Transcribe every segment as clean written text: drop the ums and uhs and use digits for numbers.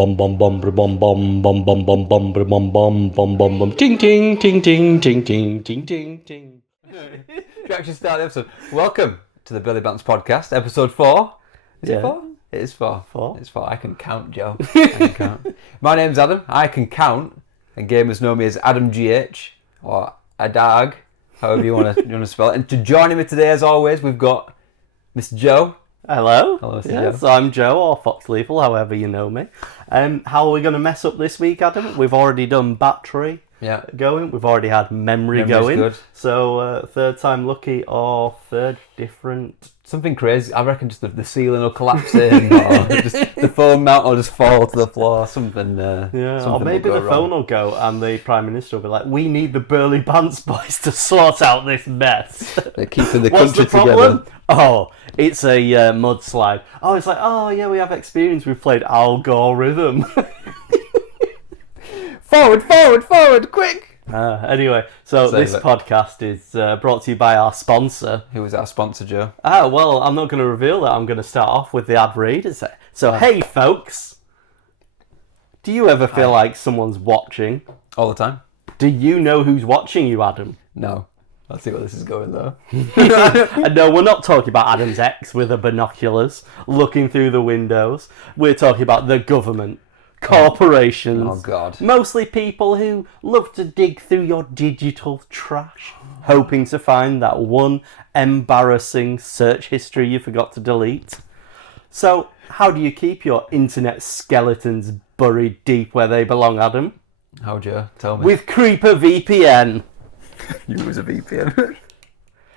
bum bum bum bum bum bum bum bum bum bum bum bum bum bum ting ting ting ting ting ting ting ting ting. You actually start the episode. Welcome to the Billy Bounce Podcast, episode 4. Is it 4? It is 4. 4? It's 4. I can count, Joe. I can count. My name's Adam. I can count, and gamers know me as Adam GH or Adag, however you want to spell it. And to join me today, as always, we've got Mr. Joe. Hello. Hello, Mr. Yes, Joe. I'm Joe, or Fox Lethal, however you know me. How are we going to mess up this week, Adam? We've already done battery going. We've already had memory going. Good. So third time lucky or third different. Something crazy. I reckon just the ceiling will collapse in, or just the phone mount will just fall to the floor. Something. Something or maybe will go the wrong. phone will go and the Prime Minister will be like, "We need the Burley Bants boys to sort out this mess." They're keeping the What's country the problem? together. Oh, it's a mudslide. Oh, it's like, oh yeah, we have experience. We've played algorithm. Forward, quick! Anyway, so Save this it. podcast is brought to you by our sponsor. Who is our sponsor, Joe? Well, I'm not going to reveal that. I'm going to start off with the ad read. So, hey folks, do you ever feel like someone's watching? All the time? Do you know who's watching you, Adam? No. Let's see where this is going, though. And no, we're not talking about Adam's ex with the binoculars looking through the windows. We're talking about the government, corporations. Oh, God. Mostly people who love to dig through your digital trash, hoping to find that one embarrassing search history you forgot to delete. So, how do you keep your internet skeletons buried deep where they belong, Adam? How, Joe? Tell me. With Creeper VPN. You use a VPN.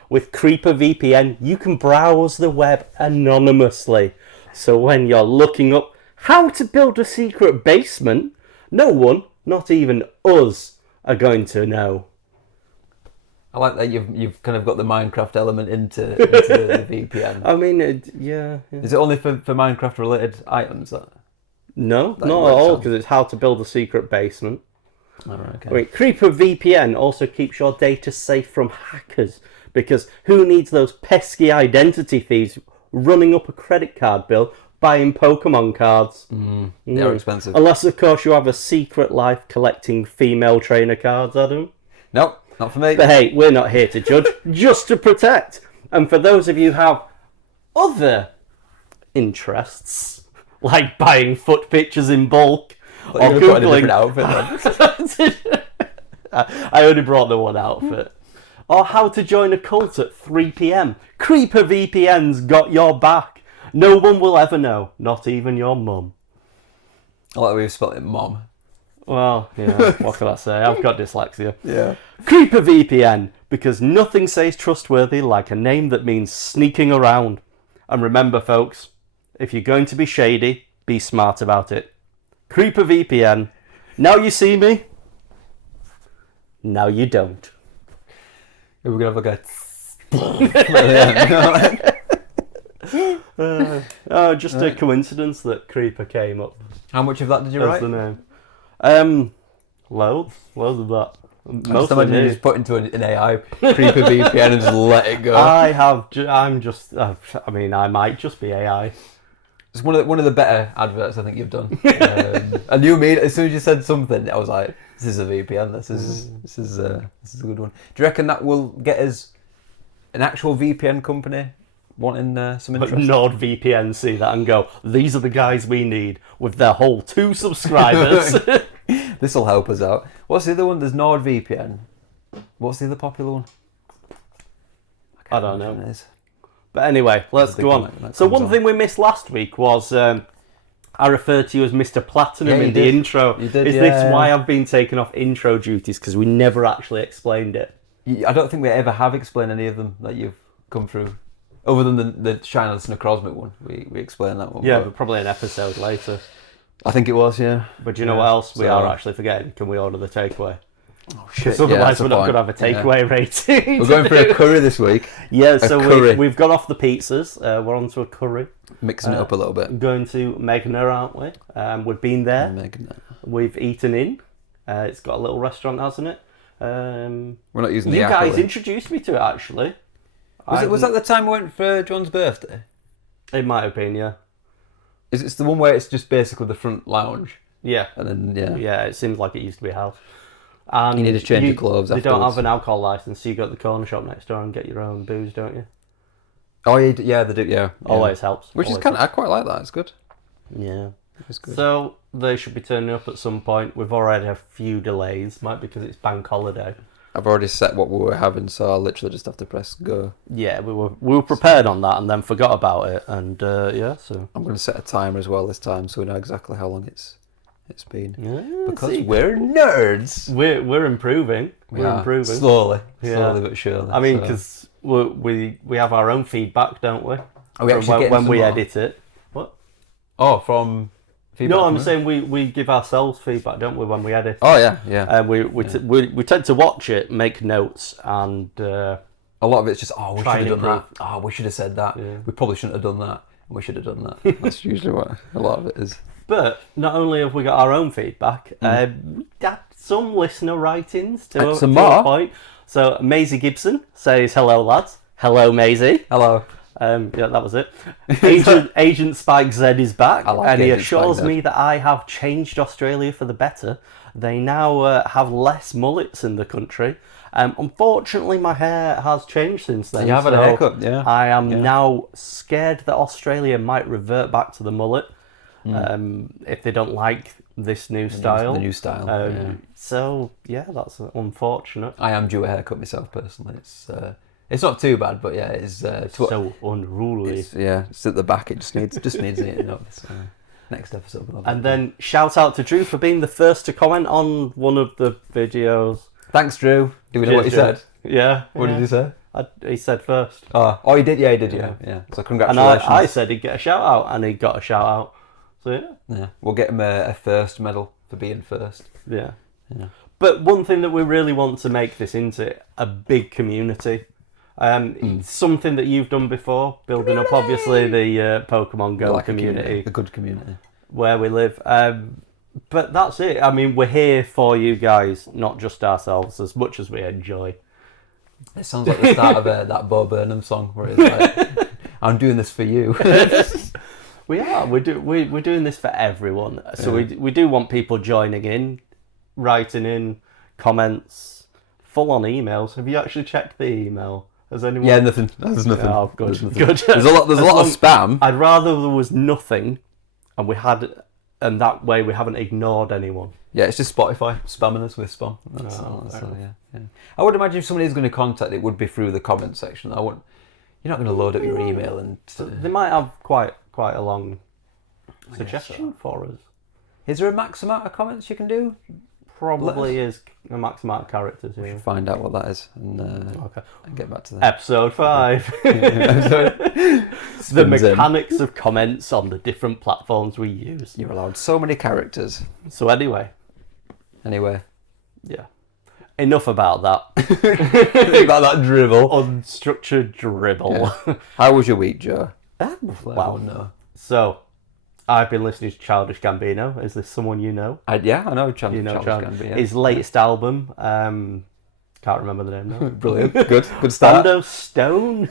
With Creeper VPN, you can browse the web anonymously. So when you're looking up how to build a secret basement, no one, not even us, are going to know. I like that you've kind of got the Minecraft element into the VPN. I mean, yeah. Is it only for Minecraft related items? No, That not works at all, on. because it's how to build a secret basement. Alright, okay. I mean, Creeper VPN also keeps your data safe from hackers, because who needs those pesky identity thieves running up a credit card bill buying Pokemon cards? They're expensive. Unless, of course, you have a secret life collecting female trainer cards, Adam. Nope, not for me. But hey, we're not here to judge, just to protect. And for those of you who have other interests, like buying foot pictures in bulk, or You're gonna put on a Googling... different outfit then. I only brought the one outfit. Or how to join a cult at 3 p.m. Creeper VPN's got your back. No one will ever know, not even your mum. I like the way you spelled it, mom. Well, yeah, what can I say? I've got dyslexia. Yeah. Creeper VPN, because nothing says trustworthy like a name that means sneaking around. And remember, folks, if you're going to be shady, be smart about it. Creeper VPN. Now you see me. Now you don't. We're going to have Just a coincidence that Creeper came up How much of that did you as write? the name. Loads of that. Just Mostly imagine you me. just put into an AI Creeper VPN and just let it go. I might just be AI. It's one of the better adverts I think you've done. I knew me as soon as you said something. I was like, "This is a VPN. This is a good one." Do you reckon that will get us an actual VPN company wanting some But interest? NordVPN see that and go, these are the guys we need with their whole 2 subscribers. This will help us out. What's the other one? There's NordVPN. What's the other popular one? I don't Which one know. it is. But anyway, let's That's the go one on. that So comes one on. thing we missed last week was I referred to you as Mr. Platinum Yeah, you in the did. intro. You did, Is yeah. this why I've been taking off intro duties? Because we never actually explained it. I don't think we ever have explained any of them that you've come through. Other than the China Necrosmic one. We explained that one. Yeah, but but probably an episode later. I think it was, yeah. But do you know Yeah, what else we so- are actually forgetting? Can we order the takeaway? Oh, Because otherwise we're not going to have a takeaway rating. We're going for a curry this week. Yeah, so curry. we've gone off the pizzas. We're on to a curry. Mixing it up a little bit. Going to Megna, aren't we? We've been there. We've eaten in. It's got a little restaurant, hasn't it? We're not using the You app, guys are we? introduced me to it, actually. Was that the time we went for John's birthday? It might have been, yeah. It's the one where it's just basically the front lounge, Yeah. and then Yeah, it seems like it used to be a house. And You need to change your clothes They don't afterwards. have an alcohol license, so you go to the corner shop next door and get your own booze, don't you? Oh yeah, they do. Yeah, Always helps. Which is Always kind of I quite like that. It's good. Yeah. It's good. So they should be turning up at some point. We've already had a few delays, might be because it's bank holiday. I've already set what we were having, so I'll literally just have to press go. Yeah, we were prepared on that and then forgot about it, and so I'm going to set a timer as well this time, so we know exactly how long it's been. yeah, Because we're nerds. we're improving. We're are. improving Slowly Yeah. but surely. I mean, so. because we have our own feedback, don't we? Are we actually getting when some we more? edit it. What? Oh, from feedback. No, I'm from saying we give ourselves feedback, don't we, when we edit? Oh yeah. We tend to watch it, make notes, and A lot of it's just we should Try have and done that. improve. Oh, we should have said that. Yeah. We probably shouldn't have done that. We should have done that. That's usually what a lot of it is. But not only have we got our own feedback, we had some listener writings to Some a more? point. So Maisie Gibson says, "Hello lads." Hello Maisie. Hello. Yeah, that was it. Agent Spike Z is back, I like and he Agent assures Spike Z. me that I have changed Australia for the better. They now have less mullets in the country. Unfortunately, my hair has changed since then. You have had a so haircut, yeah. I am Yeah. now scared that Australia might revert back to the mullet if they don't like this new style. The new style. Yeah. So yeah, that's unfortunate. I am due a haircut myself personally. It's not too bad, but yeah, it's So unruly. it's at the back. It just needs neating up. So next episode. We'll have And it. then shout out to Drew for being the first to comment on one of the videos. Thanks, Drew. Do we know what he Cheers, said? Yeah. What did he say? He said first. Oh, he did. Yeah, he did. Yeah. Yeah. So And congratulations. I said he'd get a shout out, and he got a shout out. So yeah. Yeah, we'll get him a first medal for being first. Yeah. Yeah. But one thing that we really want to make this into a big community. It's something that you've done before, building up obviously the Pokemon Go Like a community the good community. where we live. But that's it. I mean, we're here for you guys, not just ourselves, as much as we enjoy. It sounds like the start of that Bo Burnham song where it's like, "I'm doing this for you." We are. We're doing this for everyone. So we do want people joining in, writing in comments, full on emails. Have you actually checked the email? Has anyone? Yeah, nothing. There's nothing. Oh, good. There's nothing. Good. There's a lot of spam. I'd rather there was nothing, and that way we haven't ignored anyone. Yeah, it's just Spotify spamming us with spam. That's yeah. I would imagine if somebody is going to contact, it would be through the comment section. You're not going to load up your email and. So they might have quite a long suggestion for us. Is there a max amount of comments you can do? Probably is a max amount of characters. We Yeah. should find out what that is and get back to that. Episode 5. The The mechanics of comments on the different platforms we use. You're allowed so many characters. So anyway, Yeah. enough about that. About that dribble. Unstructured dribble. Yeah. How was your week, Joe? Wow. No. So, I've been listening to Childish Gambino. Is this someone you know? I know You know Childish Childish. Gambino. His latest album. Can't remember the name now. Brilliant. Good start. Bando Stone.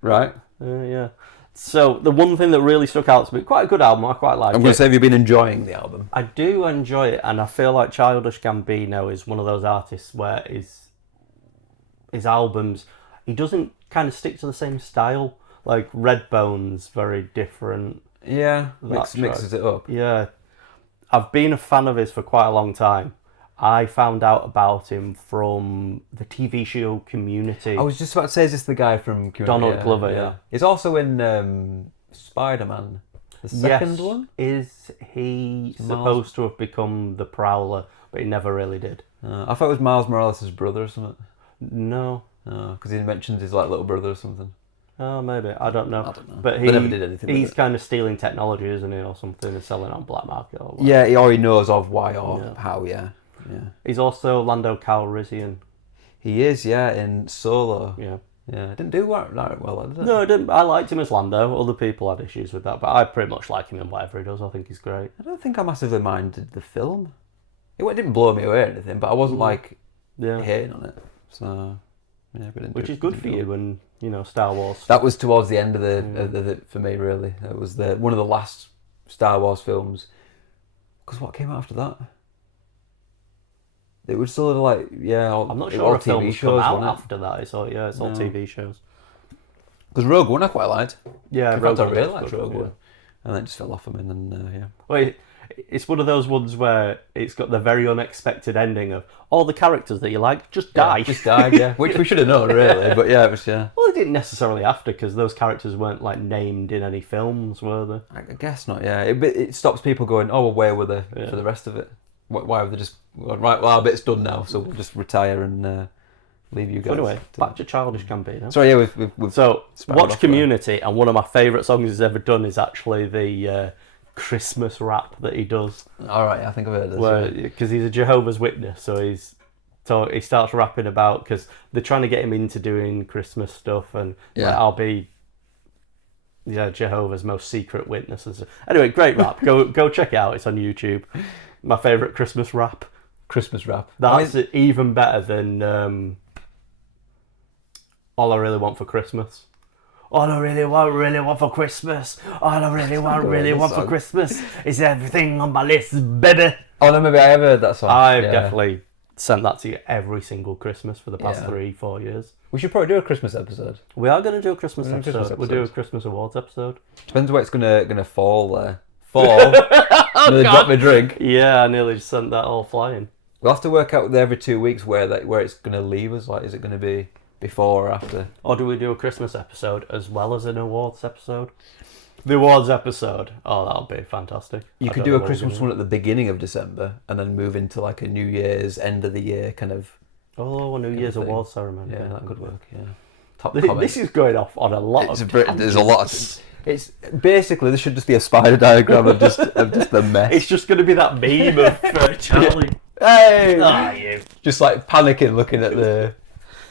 Right. Yeah. So the one thing that really stuck out to me, quite a good album. I quite like I'm it. going to say, have you been enjoying the album? I do enjoy it, and I feel like Childish Gambino is one of those artists where his albums, he doesn't kind of stick to the same style. Like Redbone's very different. Yeah, That's mixes it up. Yeah, I've been a fan of his for quite a long time. I found out about him from the TV show Community. I was just about to say, is this the guy from Community? Donald Glover, yeah. He's also in Spider-Man, the second one. Is he Miles- supposed to have become the Prowler, but he never really did? I thought it was Miles Morales' brother or something. No. Because he mentions his little brother or something. Oh, maybe. I don't know. I don't know. But They never did anything with he's it. kind of stealing technology, isn't he, or something, and selling it on black market or whatever. Yeah, he already knows of why or Yeah. how, yeah. He's also Lando Calrissian. He is, in Solo. Yeah. Yeah, didn't do that well, did it? No, I didn't. I liked him as Lando. Other people had issues with that, but I pretty much like him in whatever he does. I think he's great. I don't think I massively minded the film. It didn't blow me away or anything, but I wasn't Yeah. hating on it. So, yeah, but Which is good for you when, Star Wars. That was towards the end of the for me, really. It was one of the last Star Wars films. Because what came out after that? It was sort of like, I'm not it sure all if films TV shows, come out wasn't it? after that. It's all it's all TV shows. Because Rogue One I quite liked. Yeah, In fact, I One really was liked good, Rogue yeah. One. And then it just fell off them, and then, yeah. Well, it's one of those ones where it's got the very unexpected ending of all the characters that you like just die. Yeah, just died, yeah. Which we should have known, really. But yeah, it was, yeah. Well, they didn't necessarily have to, because those characters weren't like named in any films, were they? I guess not, yeah. It stops people going, oh, well, where were they for the rest of it? Why were they just, right, well, our bit's done now, so we'll just retire and leave you guys. Anyway, back to Childish Gambino. Sorry, yeah, we've So, spiraled watch off Community, and one of my favourite songs he's ever done is actually the Christmas rap that he does. All right, I think I've heard this. Because he's a Jehovah's Witness, so he starts rapping about, because they're trying to get him into doing Christmas stuff, and like, I'll be Jehovah's most secret witness and stuff. Anyway, great rap. Go check it out. It's on YouTube. My favourite Christmas rap. Christmas rap. That's even better than All I Really Want for Christmas. All I really want for Christmas. All I really want for Christmas is everything on my list, baby. Oh no, maybe I have heard that song. I've definitely sent that to you every single Christmas for the past 3-4 years. We should probably do a Christmas episode. We are going to do a Christmas We're doing a episode. Christmas We'll do a episode. Christmas awards episode. Depends where it's gonna fall there. Fall. Nearly dropped my drink. Yeah, I nearly just sent that all flying. We'll have to work out every 2 weeks where it's gonna leave us. Like, is it gonna be before or after? Or do we do a Christmas episode as well as an awards episode? The awards episode. Oh, that'll be fantastic. You could do a Christmas one at the beginning of December and then move into like a New Year's, end of the year kind of. Oh, a New Year's thing. awards ceremony. Yeah, that could work. Yeah. Top This comments. is going off on a lot of There's a lot of. It's basically this should just be a spider diagram of just the mess. It's just going to be that meme of Charlie. Hey! Ah, you. Just like panicking, looking at the.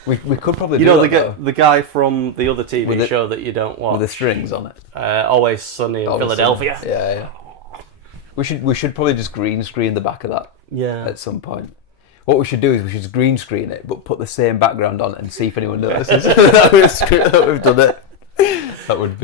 We could probably You do know that, though, the guy from the other TV With it- show that you don't watch. with the strings on it. Always Sunny in Obviously. Philadelphia. Yeah. We should probably just green screen the back of that Yeah. at some point. What we should do is we should green screen it, but put the same background on and see if anyone notices that we've done it. That would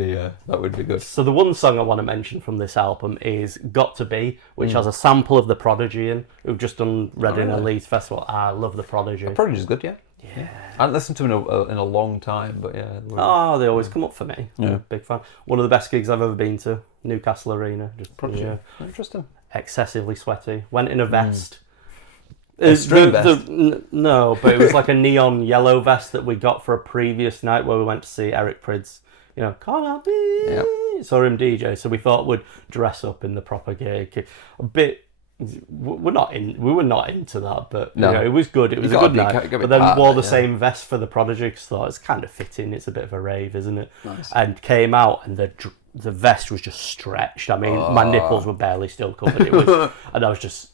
be good. So the one song I want to mention from this album is "Got to Be," which has a sample of the Prodigy in, who've just done Reading and Leeds Festival. I love the Prodigy. Prodigy's good, yeah. Yeah. I haven't listened to them in a long time, but yeah. Oh, they always come up for me. I'm a big fan. One of the best gigs I've ever been to, Newcastle Arena. Just Prodigy. yeah. Interesting. Excessively sweaty. Went in a vest. A string vest? No, but it was like a neon yellow vest that we got for a previous night where we went to see Eric Prydz. You know, Call Out Me. Yep. Saw him DJ, so we thought we'd dress up in the proper gig. A bit. We were not into that, but No. you know, it was good. It was a gotta good be- night. gotta be But then part of wore it, the yeah. same vest for the Prodigy because thought it's kind of fitting. It's a bit of a rave, isn't it? Nice. And came out and the vest was just stretched. I mean, my nipples were barely still covered. It was, and I was just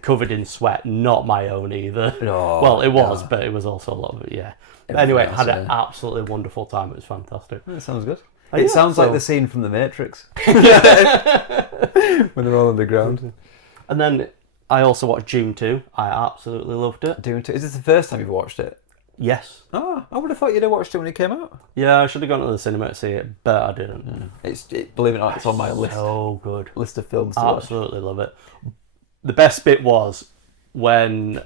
covered in sweat. Not my own either. No, Well, it was, no. but it was also a lot of it. Yeah. Everything Anyway, else, had an yeah. absolutely wonderful time. It was fantastic. That sounds good. Yeah, It sounds like so- the scene from The Matrix. When they're all underground. And then I also watched June 2. I absolutely loved it. Is this the first time you've watched it? Yes. Oh, I would have thought you'd have watched it when it came out. Yeah, I should have gone to the cinema to see it, but I didn't. Believe it or not, it's on my So good. list of films to watch. Absolutely love it. The best bit was when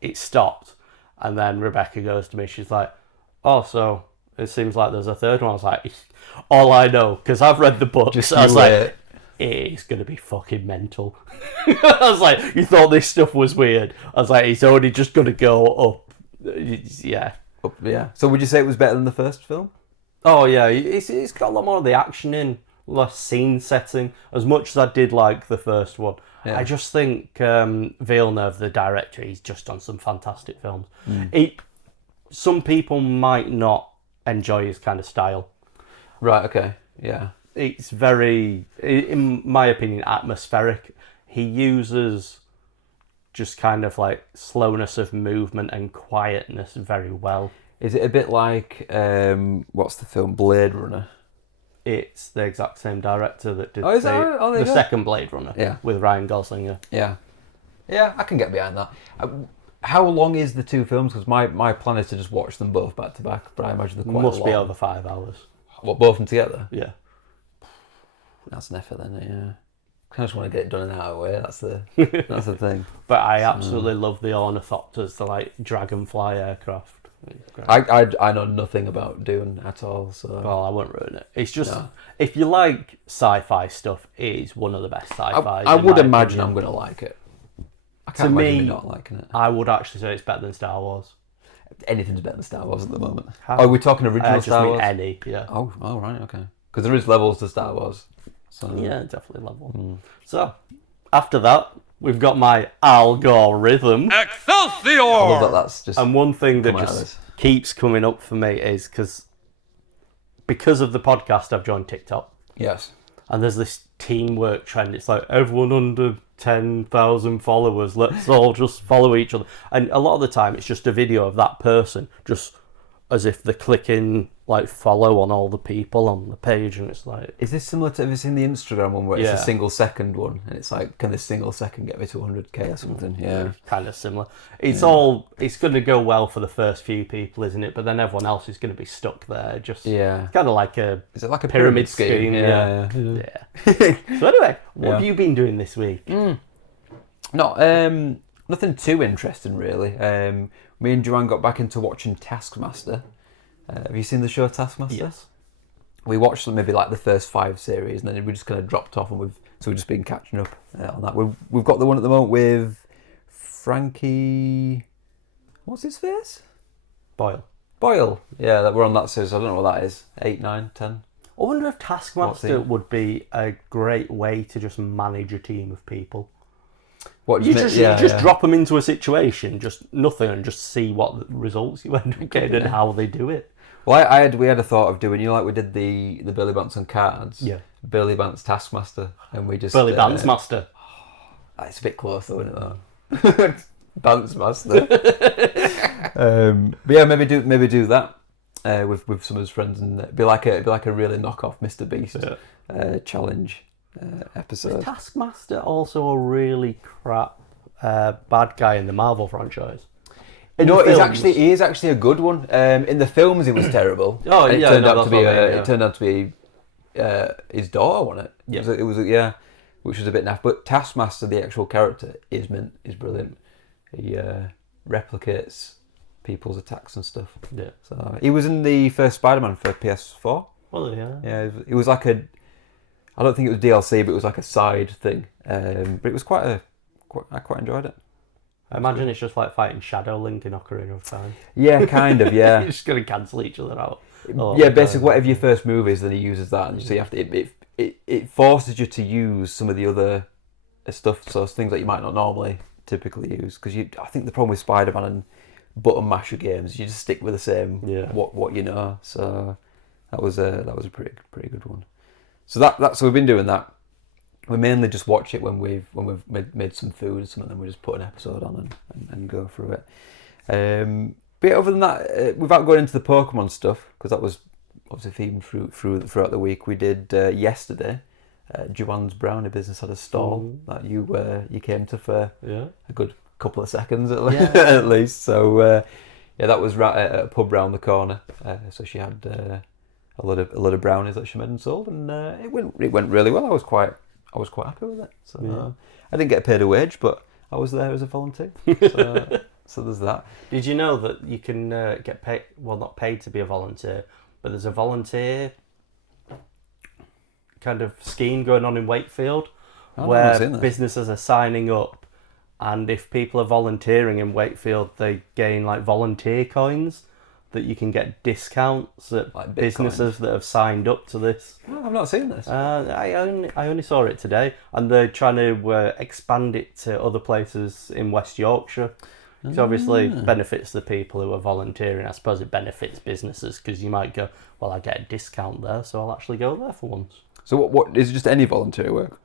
it stopped and then Rebecca goes to me, she's like, oh, so it seems like there's a third one. I was like, all I know, because I've read the books, Just I was you like, wait. it's going to be fucking mental. I was like, you thought this stuff was weird. I was like, it's only just going to go up. Yeah. Yeah. So would you say it was better than the first film? Oh, yeah, it's got a lot more of the action in, less scene setting, as much as I did like the first one. Yeah. I just think Villeneuve, the director, he's just done some fantastic films. Some people might not enjoy his kind of style. Right, okay. Yeah. It's very, in my opinion, atmospheric. He uses just kind of like slowness of movement and quietness very well. Is it a bit like, what's the film, Blade Runner? It's the exact same director that did Oh, is that right? Oh, there you the go. second Blade Runner Yeah. with Ryan Gosling. Yeah. Yeah. Yeah, I can get behind that. How long is the two films? Because my plan is to just watch them both back to back, but I imagine they're quite Must long. be over 5 hours. What, both of them together? Yeah. That's an effort then, yeah. I just want to get it done and out of the way. That's the thing. But I absolutely love the ornithopters, the like dragonfly aircraft. I know nothing about Dune at all, so Well, I won't ruin it. It's just if you like sci-fi stuff, it is one of the best sci-fi. I would imagine I'm going to like it. I can't imagine me not liking it. I would actually say it's better than Star Wars. Anything's better than Star Wars at the moment. Are we talking original Star Wars? Any, yeah. Oh, right, okay. Because there is levels to Star Wars. So. Yeah, definitely level. So, after that, we've got my algorithm. Excelsior! I love that that's just... And one thing that just keeps coming up for me is because of the podcast, I've joined TikTok. Yes. And there's this teamwork trend. It's like everyone under 10,000 followers, let's all just follow each other. And a lot of the time, it's just a video of that person, just as if they're clicking like follow on all the people on the page, and it's like... Is this similar to, have you seen the Instagram one where it's a single second one, and it's like, can this single second get me to 100k or something? Yeah. Kind of similar. It's going to go well for the first few people, isn't it? But then everyone else is going to be stuck there. Just kind of like a... Is it like a pyramid scheme? Yeah. So anyway, what have you been doing this week? Nothing too interesting, really. Me and Joanne got back into watching Taskmaster. Have you seen the show Taskmaster? Yes. We watched maybe like the first 5 series, and then we just kind of dropped off, and we've just been catching up on that. We've got the one at the moment with Frankie. What's his face? Boyle. Yeah, that we're on that series. I don't know what that is. 8, 9, 10. I wonder if Taskmaster would be a great way to just manage a team of people. What you just drop them into a situation, just nothing, and just see what results you end up getting and how they do it. Well, we had a thought of doing, like we did the Billy Bantz on cards. Yeah. Billy Bantz Taskmaster, and we just Billy Bantz Master. It's a bit close, though, isn't it? Though? Bantz Master. But yeah, maybe do that with some of his friends, and it'd be like a really knockoff Mr. Beast challenge. Episode. Is Taskmaster also a really crap bad guy in the Marvel franchise? He is actually a good one. In the films, it was terrible. It turned out to be his daughter, wasn't it? Yeah. It was which was a bit naff. But Taskmaster, the actual character, is brilliant. He replicates people's attacks and stuff. Yeah. So he was in the first Spider-Man for PS4. Well, yeah. Yeah, it was like I don't think it was DLC, but it was like a side thing. But it was I quite enjoyed it. I imagine it's just like fighting Shadow Link in Ocarina of Time. Yeah, kind of, yeah. You're just going to cancel each other out. Yeah, basically whatever your first move is, then he uses that. And so you have to, it forces you to use some of the other stuff, so things that you might not normally typically use. Because I think the problem with Spider-Man and button masher games, you just stick with the same what you know. So that was a pretty good one. So so we've been doing that. We mainly just watch it when we've made some food or something, and we just put an episode on and go through it. But other than that, without going into the Pokemon stuff, because that was obviously themed throughout the week, we did yesterday. Joanne's Brownie business had a stall that you came to for a good couple of seconds at least. At least. So that was right at a pub round the corner. So she had a lot of brownies that she made and sold, and it went really well. I was quite happy with it. So I didn't get paid a wage, but I was there as a volunteer. So there's that. Did you know that you can get paid? Well, not paid to be a volunteer, but there's a volunteer kind of scheme going on in Wakefield where businesses are signing up, and if people are volunteering in Wakefield, they gain like volunteer coins that you can get discounts at like businesses that have signed up to this. Oh, I've not seen this. I only saw it today, and they're trying to expand it to other places in West Yorkshire. It obviously benefits the people who are volunteering. I suppose it benefits businesses because you might go, well, I get a discount there, so I'll actually go there for once. So what is it, just any volunteer work?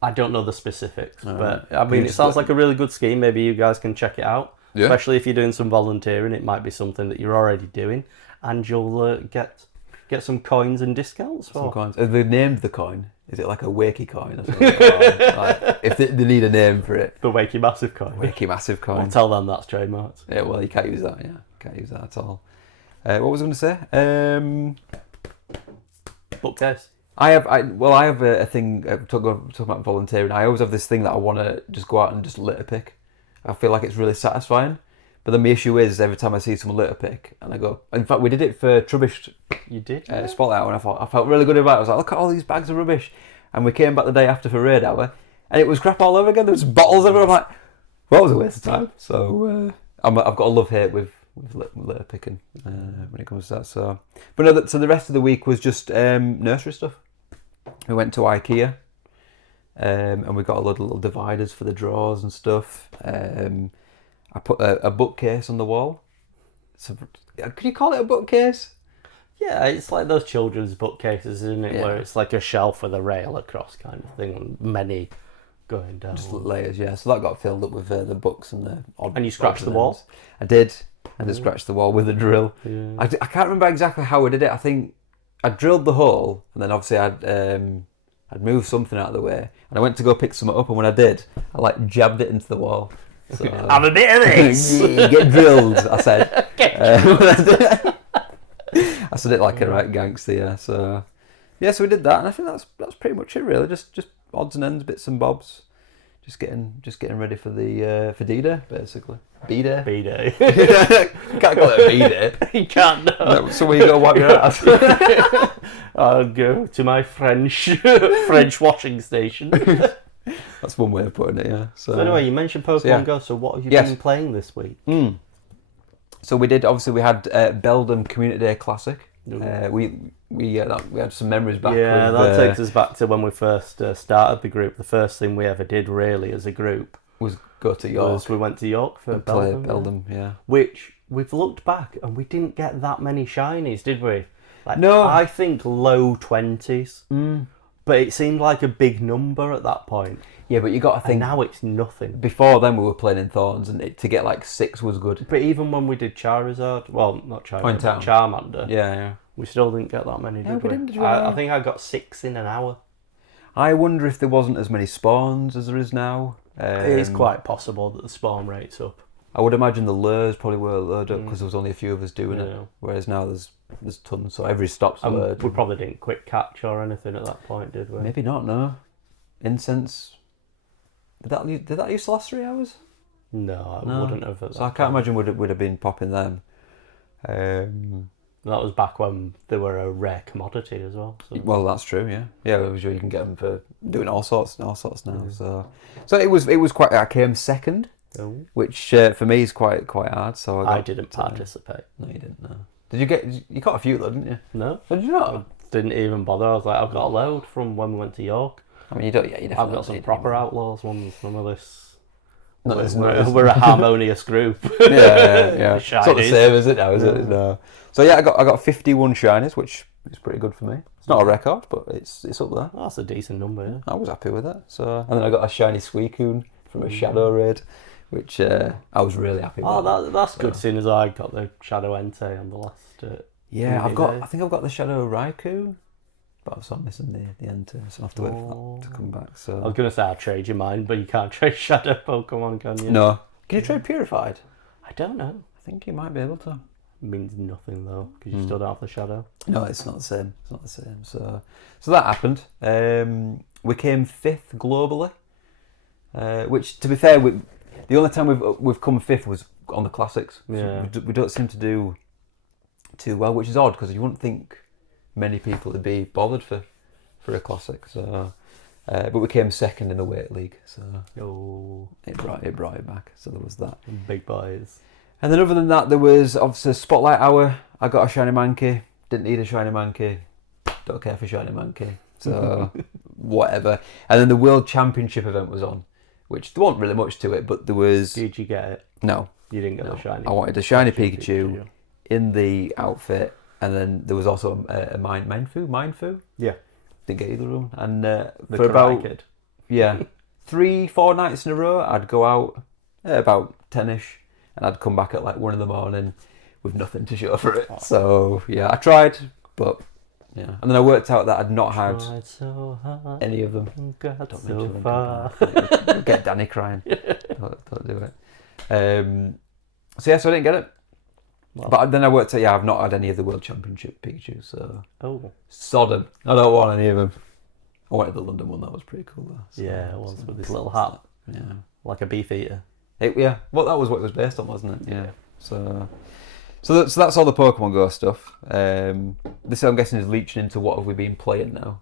I don't know the specifics, but I mean, it sounds like a really good scheme. Maybe you guys can check it out. Yeah. Especially if you're doing some volunteering, it might be something that you're already doing, and you'll get some coins and discounts for. Some coins. Have they named the coin? Is it like a Wakey coin or something? Like, if they need a name for it. The Wakey Massive coin. Wakey Massive coin. I'll tell them that's trademarked. Yeah, well, you can't use that. Yeah, can't use that at all. What was I going to say? Bookcase. I have a thing, talking about volunteering, I always have this thing that I want to just go out and just litter pick. I feel like it's really satisfying. But then the issue is, every time I see someone litter pick, and I go, in fact, we did it for Trubbish. You did? Spotlight Hour, and I felt really good about it. I was like, look at all these bags of rubbish. And we came back the day after for Raid Hour, and it was crap all over again. There was bottles everywhere. I'm like, well, it was a waste of time. So I've got a love-hate with litter picking when it comes to that. So, but no, so the rest of the week was just nursery stuff. We went to IKEA, and we got a lot of little dividers for the drawers and stuff. I put a bookcase on the wall. So, could you call it a bookcase? Yeah, it's like those children's bookcases, isn't it? Yeah. Where it's like a shelf with a rail across kind of thing, and many going down. Just layers, yeah. So that got filled up with the books and the odd. And you scratched the wall? I did. I did scratch the wall with a drill. Yeah. I can't remember exactly how I did it. I think I drilled the hole, and then obviously I'd moved something out of the way, and I went to go pick something up, and when I did, I like jabbed it into the wall. So, Have a bit of this! Get drilled, I said. I said it like a right gangster, yeah. So so we did that, and I think that's pretty much it, really. Just odds and ends, bits and bobs. Just getting ready for the for D-Day, basically. B-Day. B-Day. You can't call it a B-Day. You can't, no. So where you go wipe your ass? I'll go to my French washing station. That's one way of putting it, yeah. So anyway, you mentioned Pokemon Go, so what have you been playing this week? So we had Beldam Community Day Classic. We had some memories back. Yeah, that takes us back to when we first started the group. The first thing we ever did really as a group was go to York. We went to York for Beldam. Beldam, yeah. Which we've looked back and we didn't get that many shinies, did we? No. I think low 20s. But it seemed like a big number at that point. Yeah, but you got to think. And now it's nothing. Before then, we were playing in Thorns, and to get like 6 was good. But even when we did Charizard, well, not Charizard, Charmander. Yeah. We still didn't get that many, did we? Didn't. I think I got 6 in an hour. I wonder if there wasn't as many spawns as there is now. It's quite possible that the spawn rate's up. I would imagine the lures probably were loaded up because there was only a few of us doing it. Whereas now there's tons, so every stop's a load. We probably didn't quick catch or anything at that point, did we? Maybe not, no. Incense. Did that use the last 3 hours? No, I wouldn't have. So I can't imagine would have been popping them. That was back when they were a rare commodity as well. So. Well, that's true. Yeah, I'm sure you can get them for doing all sorts now. So it was quite. I came second, which for me is quite hard. So I didn't participate. No, you didn't. No. Did you get? You got a few though, didn't you? No. Did you not? I didn't even bother. I was like, I've got a load from when we went to York. I mean, you don't. Yeah, you definitely. I've got some proper outlaws ones. None of this. We're a harmonious group. Yeah. It's not the same, is it now? Is it? No. So yeah, I got 51 shinies, which is pretty good for me. It's not a record, but it's up there. Oh, that's a decent number. Yeah. I was happy with it. So and then I got a shiny Suicune from a Shadow Raid, which I was really happy with. Oh, that's good. Seeing as I got the Shadow Entei on the last. I think I've got the Shadow Raikou. But I'm missing the Entei, so I have to wait for that to come back. So I was going to say I'll trade you mine, but you can't trade Shadow Pokemon, can you? No. Can you trade Purified? I don't know. I think you might be able to. Means nothing though, because you still don't have the Shadow. No, it's not the same. It's not the same. So that happened. We came 5th globally, which, to be fair, the only time we've come 5th was on the classics. Yeah. We don't seem to do too well, which is odd because you wouldn't think many people would be bothered for a classic. So, but we came 2nd in the weight league. So it brought it back. So there was that. Big boys. And then other than that, there was obviously Spotlight Hour. I got a shiny Mankey. Didn't need a shiny Mankey. Don't care for shiny Mankey. So whatever. And then the World Championship event was on, which there wasn't really much to it, but there was. Did you get it? No. You didn't get the shiny. I wanted a shiny Pikachu in the outfit, and then there was also a Mindfu. Yeah. Didn't get either of them. And for about 3-4 nights in a row, I'd go out about 10ish. And I'd come back at like 1 a.m. with nothing to show for it. So yeah, I tried, but yeah. And then I worked out that I'd not had any of them. Got so far. Get Danny crying. Don't do it. So I didn't get it. But then I worked out, I've not had any of the World Championship Pikachu, so... Oh. Sodom. I don't want any of them. I wanted the London one, that was pretty cool though. So, Yeah, it was, with this little hat. Yeah. Like a beefeater. Well, that was what it was based on, wasn't it? Yeah. So that's all the Pokemon Go stuff. This, I'm guessing, is leeching into what have we been playing now.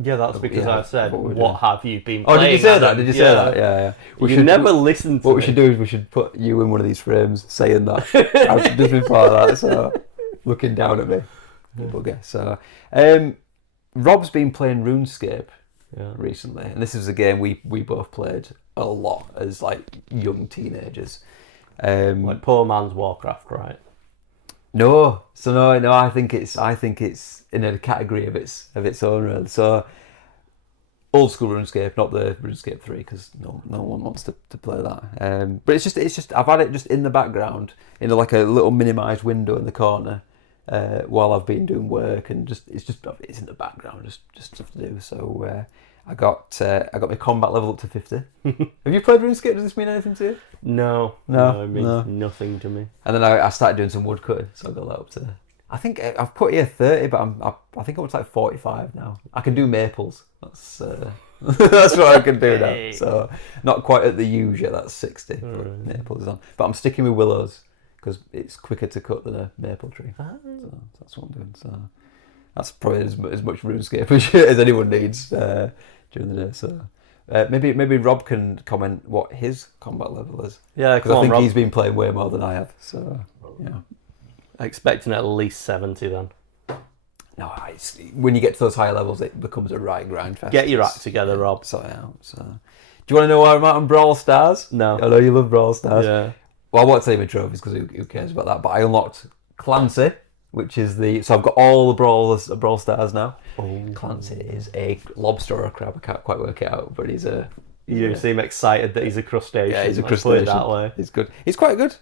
Yeah, that's because I said, what what have you been playing? Oh, did you say that? Did you say that? Yeah. You never listen to What we should do is we should put you in one of these frames saying that. I've just been part of that, so looking down at me. Bugger. So, Rob's been playing RuneScape recently, and this is a game we both played a lot as like young teenagers. Like poor man's Warcraft, right? No, I think it's in a category of its own. Really. So old school RuneScape, not the RuneScape 3, because no one wants to play that. But it's just I've had it just in the background in like a little minimised window in the corner while I've been doing work, and it's in the background, just stuff to do. So I got my combat level up to 50. Have you played RuneScape? Does this mean anything to you? No, it means nothing to me. And then I started doing some woodcutting, so I got that up to... I think I've put here 30, but I think I'm up to like 45 now. I can do maples. That's that's what I can do now. So not quite at the huge yet. That's 60. But maples is on. But I'm sticking with willows because it's quicker to cut than a maple tree. So that's what I'm doing. So that's probably as much RuneScape as anyone needs during the day. So maybe Rob can comment what his combat level is. Yeah, because I think he's been playing way more than I have. So yeah. Expecting at least 70 then. No, when you get to those higher levels, it becomes a right grind fest. Get your act together, Rob. Sort it out. So, do you want to know why I'm at on Brawl Stars? No. I know you love Brawl Stars. Yeah. Well, I won't tell you my trophies because who cares about that. But I unlocked Clancy, which is so I've got all the Brawl Stars now. Oh. Clancy is a lobster or a crab. I can't quite work it out, but he's a... You seem excited that he's a crustacean. Yeah, he's a crustacean. That way. He's good. He's quite good.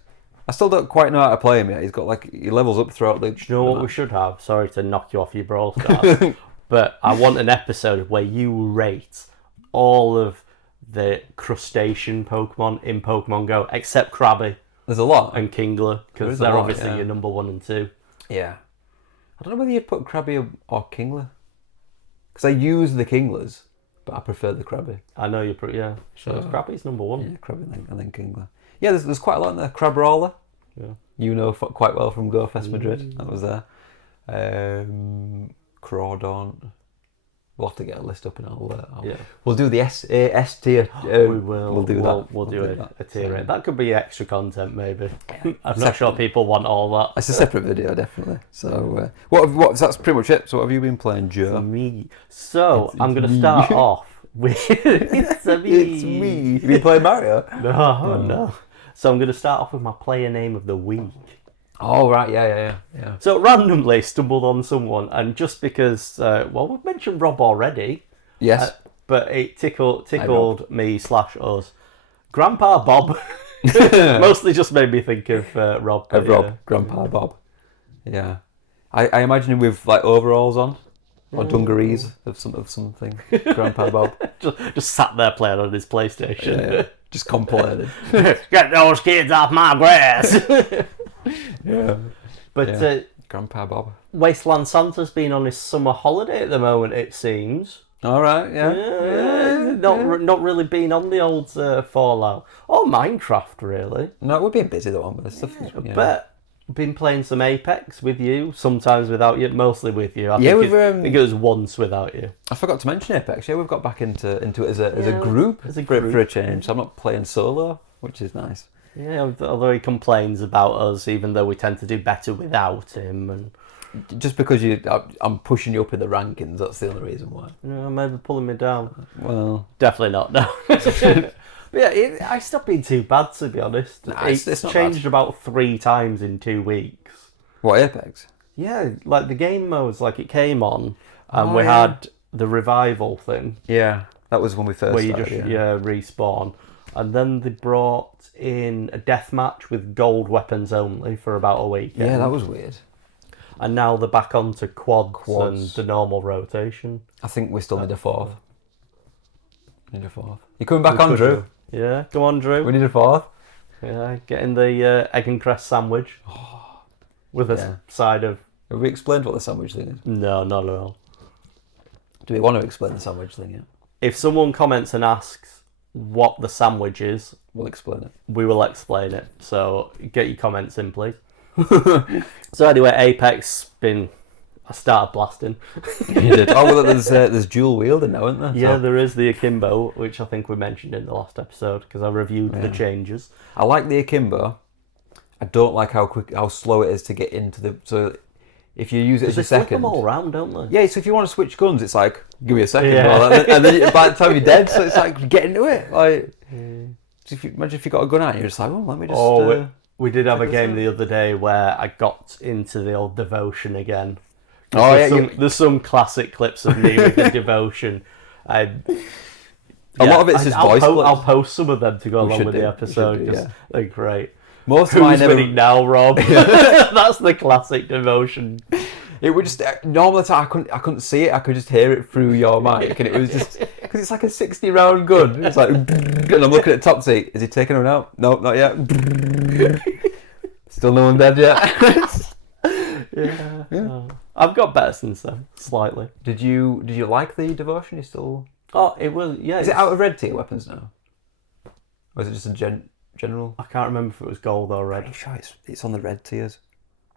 I still don't quite know how to play him yet. He's got he levels up throughout the... Do you know what we should have? Sorry to knock you off your Brawl Stars, but I want an episode where you rate all of the crustacean Pokemon in Pokemon Go, except Krabby. There's a lot. And Kingler, because they're obviously your number 1 and 2. Yeah. I don't know whether you'd put Krabby or Kingler. Because I use the Kinglers, but I prefer the Krabby. I know you're pretty, yeah. So Krabby's number 1. Yeah, Krabby and then Kingler. Yeah, there's quite a lot in there. Crabrawler. Yeah. You know quite well from Go Fest Madrid. That was there. Crawdaunt. We'll have to get a list up and we'll do the S tier. We will. We'll do that. We'll do a tier rate. That could be extra content, maybe. I'm not sure people want all that. It's a separate video, definitely. So, that's pretty much it. So, what have you been playing, Joe? For me. So, I'm going to start off with... It's me. Have you been playing Mario? No. So, I'm going to start off with my player name of the week. Oh, right, yeah. So randomly stumbled on someone, and just because, we've mentioned Rob already. Yes. But it tickled me / us. Grandpa Bob. Mostly just made me think of Rob. Grandpa Bob. Yeah. I imagine him with like overalls on. Or dungarees of something. Grandpa Bob. just sat there playing on his PlayStation. Yeah. Just complaining. Get those kids off my grass! Yeah. But Grandpa Bob. Wasteland Santa's been on his summer holiday at the moment, it seems. All right, yeah. Not really been on the old Fallout. Or Minecraft, really. No, we're being busy though, but stuff. But been playing some Apex with you, sometimes without you, mostly with you. I think it was once without you. I forgot to mention Apex. Yeah, we've got back into it as a group. For a change. So I'm not playing solo, which is nice. Yeah, although he complains about us, even though we tend to do better without him. And just because I'm pushing you up in the rankings, that's the only reason why. Maybe pulling me down. Well, definitely not. No. But yeah, I stopped being too bad, to be honest. It's changed about 3 times in 2 weeks. What, Apex? Yeah, like the game modes, like it came on, and we had the revival thing. Yeah, that was when we first started. Where you just respawn. And then they brought in a deathmatch with gold weapons only for about a week. Yeah, that was weird. And now they're back onto quads and the normal rotation. I think we still need a 4th. You coming back on, Drew? Yeah, come on, Drew. We need a 4th. Yeah, getting the egg and cress sandwich with a side of... Have we explained what the sandwich thing is? No, not at all. Do we want to explain the sandwich thing yet? If someone comments and asks what the sandwich is, We'll explain it. we will explain it. So get your comments in, please. So anyway, Apex I started blasting. You did. Oh, well, there's dual wielding now, isn't there? Yeah, there is the akimbo, which I think we mentioned in the last episode because I reviewed the changes. I like the akimbo. I don't like how slow it is to get into the... So if you use it as a second... They flip them all around, don't they? Yeah, so if you want to switch guns, it's like, give me a second. And then by the time you're dead, so it's like, get into it. Like, imagine if you got a gun out, you're just like, oh, let me just... We did have a game the other day where I got into the old devotion again. Oh, There's some classic clips of me with the devotion. A lot of it's just voice clips. I'll post some of them to go along with do. the episode We should do, because they're great. Most of mine Who's winning now, Rob? That's the classic devotion. It would just normally I couldn't see it. I could just hear it through your mic, and it was just because it's like a 60-round gun. It's like, and I'm looking at top seat. Is he taking one out? No, not yet. Still no one dead yet. Yeah. I've got better since then, slightly. Did you like the devotion? You still? Oh, it was. Yeah. Is it out of red tier weapons now? Or is it just a general? I can't remember if it was gold or red. I'm sure it's on the red tiers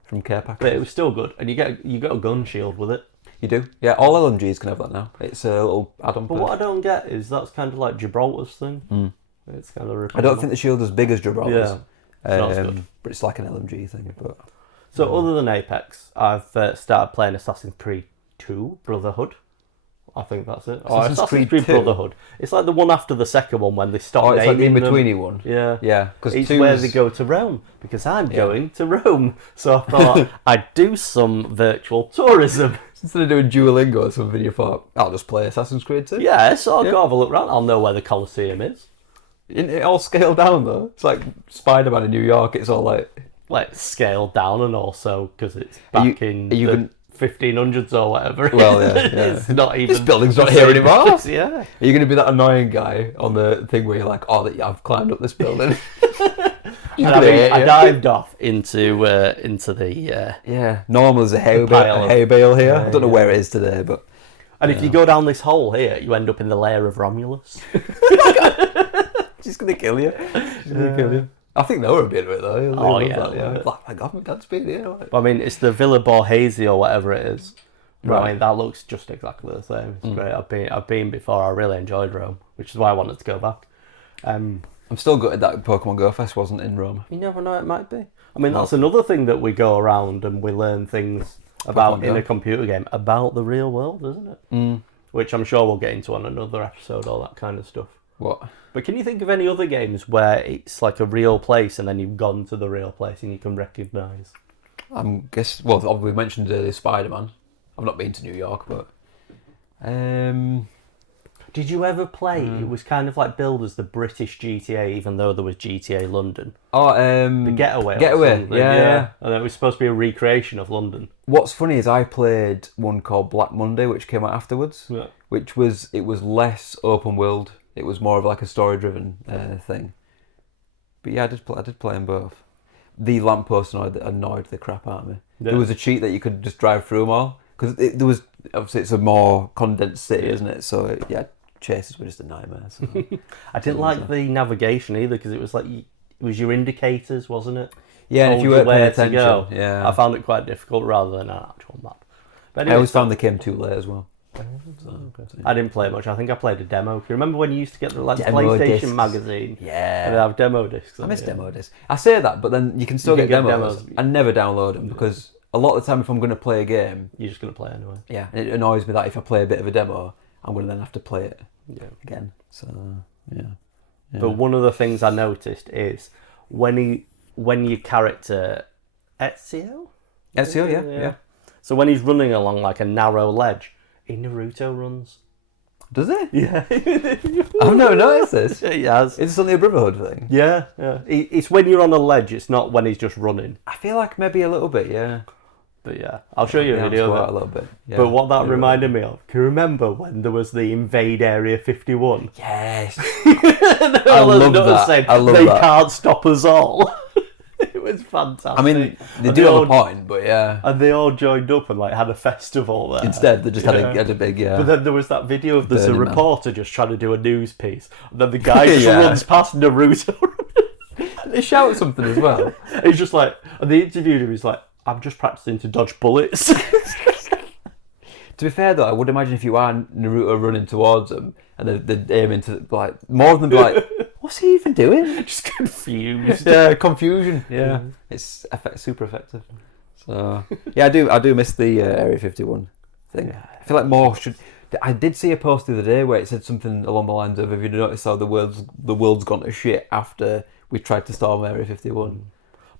from care packages. But it was still good, and you get a gun shield with it. You do? Yeah, all LMGs can have that now. It's a little add-on. But what I don't get is that's kind of like Gibraltar's thing. It's kind of. I don't think the shield's as big as Gibraltar's. Yeah, it's not as good. But it's like an LMG thing. But so other than Apex, I've started playing Assassin's Creed 2 Brotherhood. I think that's it. Assassin's Creed 2 Brotherhood. It's like the one after the second one when they stop naming it's like the in-betweeny them. one. Yeah. Yeah. It's where they go to Rome, because I'm going to Rome. So I thought I'd do some virtual tourism. Instead of doing Duolingo or something, you thought, I'll just play Assassin's Creed 2. Yeah, so I'll go have a look around. I'll know where the Colosseum is. Isn't it all scaled down though? It's like Spider-Man in New York. It's all like scaled down, and also because it's back in the 1500s or whatever. Well, yeah. It's not even... This building's not here anymore. Yeah. Are you going to be that annoying guy on the thing where you're like, oh, I've climbed up this building? I dived off into the... normal as a hay bale here. I don't know where it is today, but... And if you go down this hole here, you end up in the lair of Romulus. She's going to kill you. I think they were a bit of it though. Oh yeah. Like, oh my God, we can't speak here. I mean, it's the Villa Borghese or whatever it is. Right. I mean, that looks just exactly the same. It's great. I've been before. I really enjoyed Rome, which is why I wanted to go back. I'm still gutted that Pokemon Go Fest wasn't in Rome. You never know, it might be. I mean, that's another thing that we go around and we learn things about in a computer game about the real world, isn't it? Which I'm sure we'll get into on another episode, all that kind of stuff. What? But can you think of any other games where it's like a real place and then you've gone to the real place and you can recognise? We mentioned earlier Spider-Man. I've not been to New York, but... Did you ever play? It was kind of like billed as the British GTA, even though there was GTA London. Oh, the Getaway. Yeah. And it was supposed to be a recreation of London. What's funny is I played one called Black Monday, which came out afterwards. Yeah. It was less open world. It was more of like a story-driven thing. But yeah, I did play them both. The lamppost annoyed the crap out of me. Yeah. There was a cheat that you could just drive through them all because obviously it's a more condensed city, isn't it? So chases were just a nightmare. So. I didn't like the navigation either because it was like it was your indicators, wasn't it? Yeah, and if you weren't paying attention, I found it quite difficult rather than an actual map. But anyway, I always found they came too late as well. I didn't play much. I think I played a demo. Do you remember when you used to get the PlayStation discs. Magazine? Yeah. And they have demo discs. I miss demo discs. I say that, but then you can still get demos. I never download them because a lot of the time if I'm going to play a game... You're just going to play anyway. Yeah, and it annoys me that if I play a bit of a demo, I'm going to then have to play it again. So, yeah. But one of the things I noticed is when your character... Ezio, yeah. So when he's running along like a narrow ledge, he Naruto runs. Does it? Yeah. I've never noticed this. He has. Is this only a Brotherhood thing? Yeah. It's when you're on a ledge, it's not when he's just running. I feel like maybe a little bit, yeah. But yeah, I'll show you a Yeah, video quite of a it. little bit. Yeah. But what that You're reminded me of, can you remember when there was the Invade Area 51? Yes. I love that. Saying, I love they that. can't stop us all. It was fantastic. I mean, they And do have all, a point, but yeah. And they all joined up and like had a festival there. Instead, they just had a big, But then there was that video of there's a Burning Man. reporter just trying to do a news piece, and then the guy just Yeah. runs past Naruto. They shout something as well. He's just like, and they interviewed him. He's like, "I'm just practicing to dodge bullets." To be fair though, I would imagine if you are Naruto running towards them and they're aiming to like more than be like, what's he even doing? Just confused. Yeah, confusion. Yeah, it's super effective. So yeah, I do miss the Area 51 thing. Yeah. I feel like more should. I did see a post the other day where it said something along the lines of, "Have you noticed how the world's gone to shit after we tried to storm Area 51?"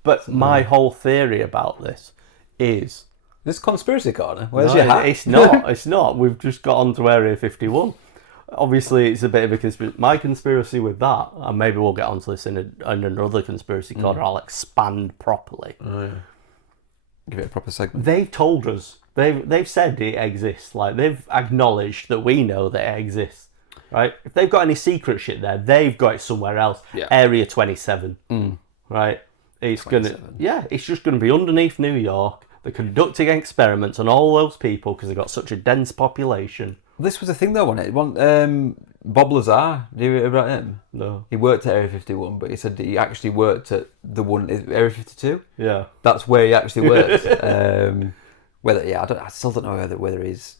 But my whole theory about this is This conspiracy corner. Where's no, your hat? It's not. It's not. We've just got onto Area 51. Obviously, it's a bit of a conspiracy. My conspiracy with that, and maybe we'll get onto this in another conspiracy corner. I'll expand properly. Oh, yeah. Give it a proper segment. They've told us. They've said it exists. Like they've acknowledged that we know that it exists. Right? If they've got any secret shit there, they've got it somewhere else. Yeah. Area 27. Right? It's 27. gonna. Yeah. It's just gonna be underneath New York. They're conducting experiments on all those people because they've got such a dense population. This was a thing though, wasn't it? Bob Lazar, do you hear about him? No. He worked at Area 51, but he said that he actually worked at the one, Area 52? Yeah. That's where he actually worked. I still don't know whether he's...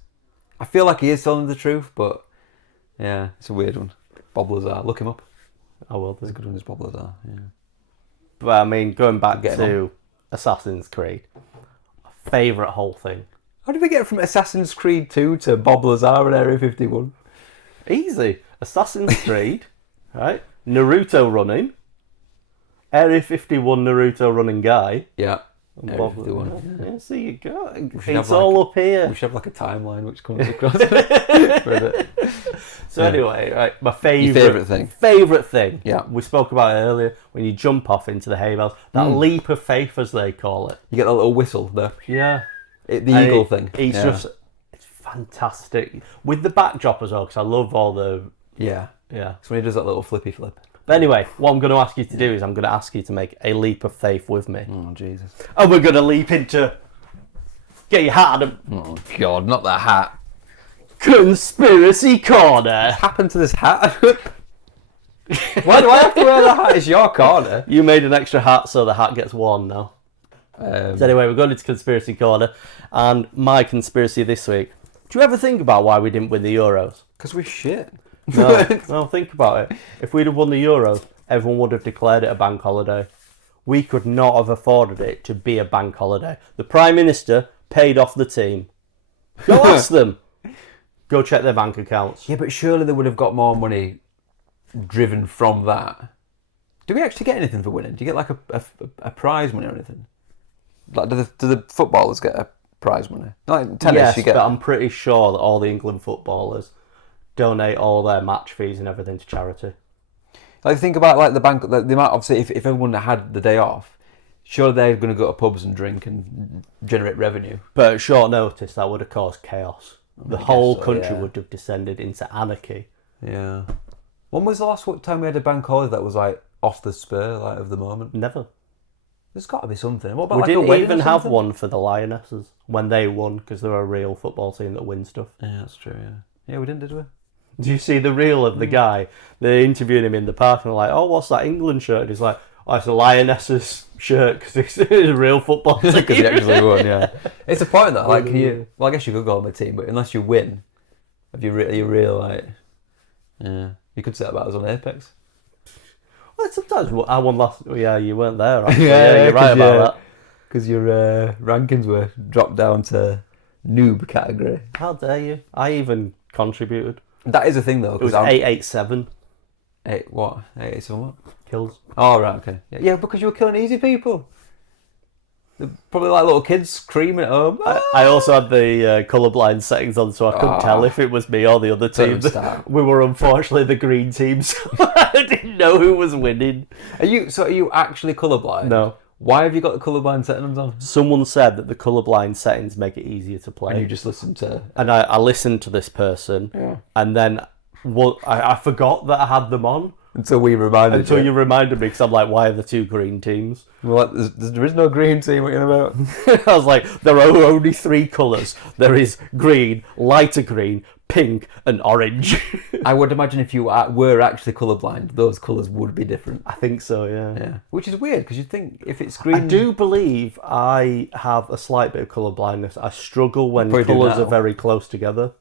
I feel like he is telling the truth, but yeah, it's a weird one. Bob Lazar, look him up. I will It's a do. good one, is Bob Lazar, yeah. But I mean, going back Getting to Assassin's Creed, favourite whole thing. How did we get from Assassin's Creed 2 to Bob Lazar and Area 51? Easy. Assassin's Creed, right? Naruto running. Area 51 Naruto running guy. Yeah. And Area Bob 51. Yeah, see you go. should It's have, all up here. We should have like a timeline which comes across for a bit. So Yeah. anyway, right, my Your favourite thing? Favourite thing. Yeah. We spoke about it earlier. When you jump off into the hay bales, that leap of faith, as they call it. You get that little whistle there. Yeah. The And eagle thing. It's Yeah. just, it's fantastic with the backdrop as well because I love all the Yeah. yeah. So when he does that little flippy flip. But anyway, what I'm going to ask you to do is I'm going to ask you to make a leap of faith with me, Oh, Jesus. and we're going to leap into get your hat on Oh, God, not the hat. conspiracy corner. What happened to this hat? Why do I have to wear the hat? It's your corner. You made an extra hat, so the hat gets worn now. So anyway, we're going into conspiracy corner, and my conspiracy this week. Do you ever think about why we didn't win the Euros? Because we're shit. No, no, think about it. If we'd have won the Euros, everyone would have declared it a bank holiday. We could not have afforded it to be a bank holiday. The Prime Minister paid off the team. Go ask them. Go check their bank accounts. Yeah, but surely they would have got more money driven from that. Do we actually get anything for winning? Do you get like a prize money or anything? Like, do the footballers get a prize money? Like tennis, Yes, you get. but I'm pretty sure that all the England footballers donate all their match fees and everything to charity. Like think about like the bank, the amount. Obviously, if everyone had the day off, sure they're going to go to pubs and drink and generate revenue. But at short notice, that would have caused chaos. The guess whole so, country yeah. would have descended into anarchy. Yeah. When was the last time we had a bank holiday that was like off the spur, like of the moment? Never. There's got to be something. What about We like a didn't wedding even or have something? one for the Lionesses when they won because they're a real football team that win stuff. Yeah, that's true. Yeah, yeah, we didn't, did we? Do you see the reel of the guy? They're interviewing him in the park and they're like, "Oh, what's that England shirt?" And he's like, "Oh, it's a Lionesses shirt because it's a real football team." Because he actually won. Yeah, it's a point that like, can you? Well, I guess you could go on the team, but unless you win, have you real like? Yeah, you could say that about us on Apex. Well, sometimes I won last. Yeah, you weren't there. Actually. Yeah, you're right about that. Because your rankings were dropped down to noob category. How dare you? I even contributed. That is a thing though. It was 887 what? 887 what? kills. Oh right, okay. Yeah, because you were killing easy people. They're probably like little kids screaming at home. I also had the colourblind settings on, so I couldn't tell if it was me or the other team. Don't start. We were unfortunately the green team, so I didn't know who was winning. Are you actually colourblind? No. Why have you got the colourblind settings on? Someone said that the colourblind settings make it easier to play. And you just listen to... And I listened to this person, and then I forgot that I had them on. Until we reminded Until you reminded me, because I'm like, why are there two green teams? Well, there is no green team, what are you about? I was like, there are only three colours. There is green, lighter green, pink, and orange. I would imagine if you were actually colourblind, those colours would be different. I think so, yeah. Yeah. Which is weird, because you'd think if it's green... I do believe I have a slight bit of colour blindness. I struggle when Probably do colours now. are very close together.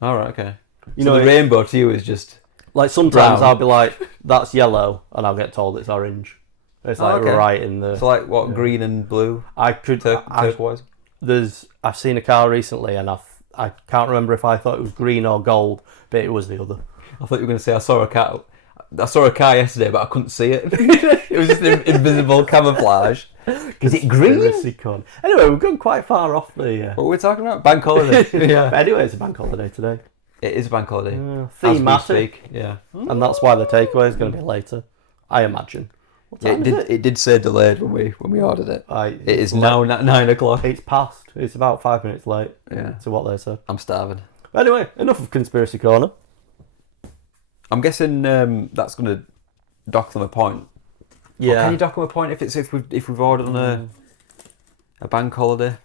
All right, okay. You So know, the rainbow to you is just... Like sometimes brown. I'll be like, that's yellow, and I'll get told it's orange. It's like okay. right in the... So like what, green and blue? I could... Turquoise? I've seen a car recently, and I can't remember if I thought it was green or gold, but it was the other. I thought you were going to say I saw a car yesterday, but I couldn't see it. It was just an invisible camouflage. Is it green? Conspiracy con. Anyway, we've gone quite far off the... What were we talking about? Bank holiday. But anyway, it's a bank holiday today. It is a bank holiday. As we Thematic. speak. Yeah. And that's why the takeaway is going to be later, I imagine. What time is it? It did say delayed when we ordered it. It is now 9 o'clock. It's past. It's about 5 minutes late Yeah. to what they said. I'm starving. But anyway, enough of Conspiracy Corner. I'm guessing that's going to dock them a point. Yeah. Or can you dock them a point if we've ordered on a bank holiday?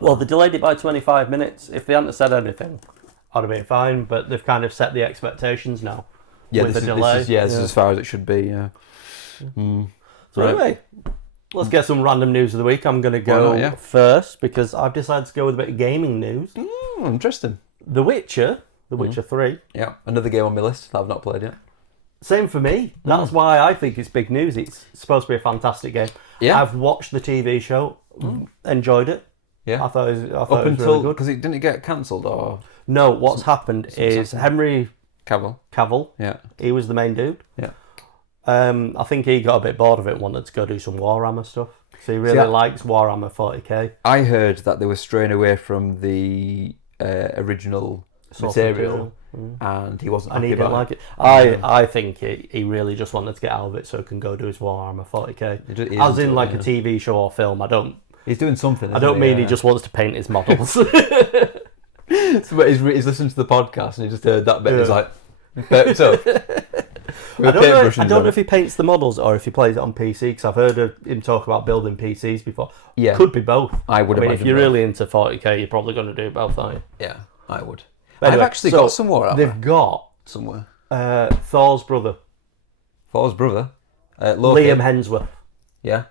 Well, they delayed it by 25 minutes. If they hadn't said anything, I'd have been fine. But they've kind of set the expectations now with the delay. This is as far as it should be. Yeah. Mm. So anyway, let's get some random news of the week. I'm going to go first because I've decided to go with a bit of gaming news. Interesting. The Witcher 3. Yeah, another game on my list that I've not played yet. Same for me. That's why I think it's big news. It's supposed to be a fantastic game. Yeah. I've watched the TV show, enjoyed it. Yeah. I thought it was Up until really good. because it didn't get cancelled or No, what's happened is Henry Cavill. Yeah. He was the main dude. Yeah. I think he got a bit bored of it and wanted to go do some Warhammer stuff. So he really likes Warhammer 40k. I heard that they were straying away from the original material. And he wasn't happy and he didn't about like it. I think he really just wanted to get out of it so he can go do his Warhammer 40k. As in like a TV show or film. He's doing something. I don't mean he just wants to paint his models. So, but he's listened to the podcast and he just heard that bit and he's like, burped up. I don't know if he paints the models or if he plays it on PC, because I've heard of him talk about building PCs before. Yeah. Could be both. I mean, if you're really into 40k, you're probably going to do both, aren't you? Yeah, I would. Anyway, I've actually got some more. They've got somewhere. Thor's brother. Thor's brother? Loki. Liam Hemsworth. Yeah.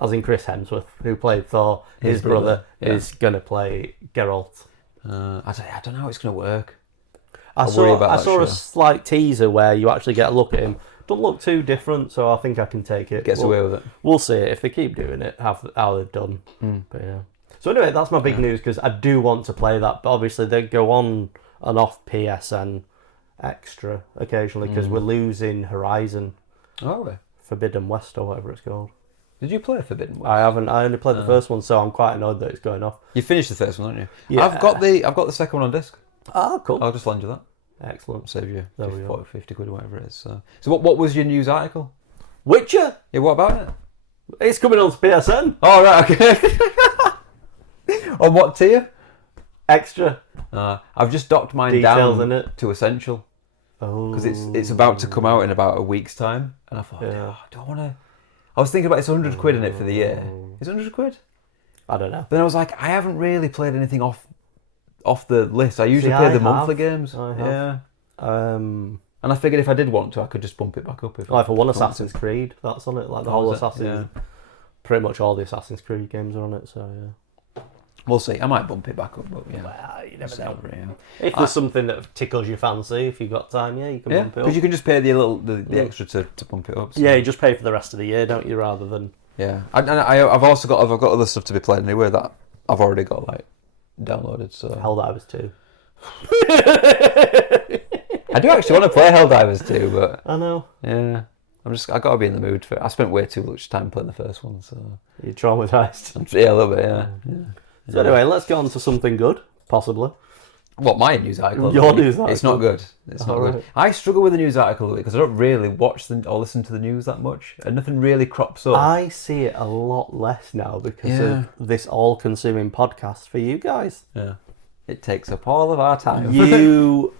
As in Chris Hemsworth, who played Thor. His brother is going to play Geralt. I don't know how it's going to work. I saw a slight teaser where you actually get a look at him. Don't look too different, so I think I can take it. Gets away with it. We'll see if they keep doing it, how they've done. But yeah. So anyway, that's my big news, because I do want to play that. But obviously they go on and off PSN Extra occasionally, because we're losing Horizon. Oh, we? Forbidden West or whatever it's called. Did you play Forbidden West? I haven't. I only played the first one, so I'm quite annoyed that it's going off. You finished the first one, haven't you? Yeah. I've got the second one on disc. Ah, cool. I'll just lend you that. Excellent. Save you There we 50 quid or whatever it is. So what was your news article? Witcher. Yeah, what about it? It's coming on to PSN. Oh, right, okay. On what tier? Extra. I've just docked mine Details down in it. to Essential. Oh. Because it's about to come out in about a week's time. And I thought, do I want to... I was thinking about it's 100 quid in it for the year. Is it 100 quid? I don't know. But then I was like, I haven't really played anything off the list. I usually play the monthly games. I have. Yeah. And I figured if I did want to, I could just bump it back up. If I want Assassin's Creed, that's on it. Like the whole Assassin's... Yeah. Pretty much all the Assassin's Creed games are on it, so yeah. We'll see. I might bump it back up, but yeah. Well, you never know. Salary, yeah. If there's something that tickles your fancy, if you've got time, you can bump it up. Because you can just pay the extra to bump it up. So. Yeah, you just pay for the rest of the year, don't you, rather than... Yeah. I've also got other stuff to be played anyway that I've already got like downloaded. So Helldivers 2. I do actually want to play Helldivers 2, but I know. Yeah. I got to be in the mood for it. I spent way too much time playing the first one, so... You're traumatised. Yeah, a little bit, yeah. So anyway, let's get on to something good, possibly. What, my news article? of the Your week? news article? It's not good. It's not good. Alright. I struggle with the news article of the week because I don't really watch or listen to the news that much, and nothing really crops up. I see it a lot less now because Yeah. of this all-consuming podcast for you guys. Yeah. It takes up all of our time. You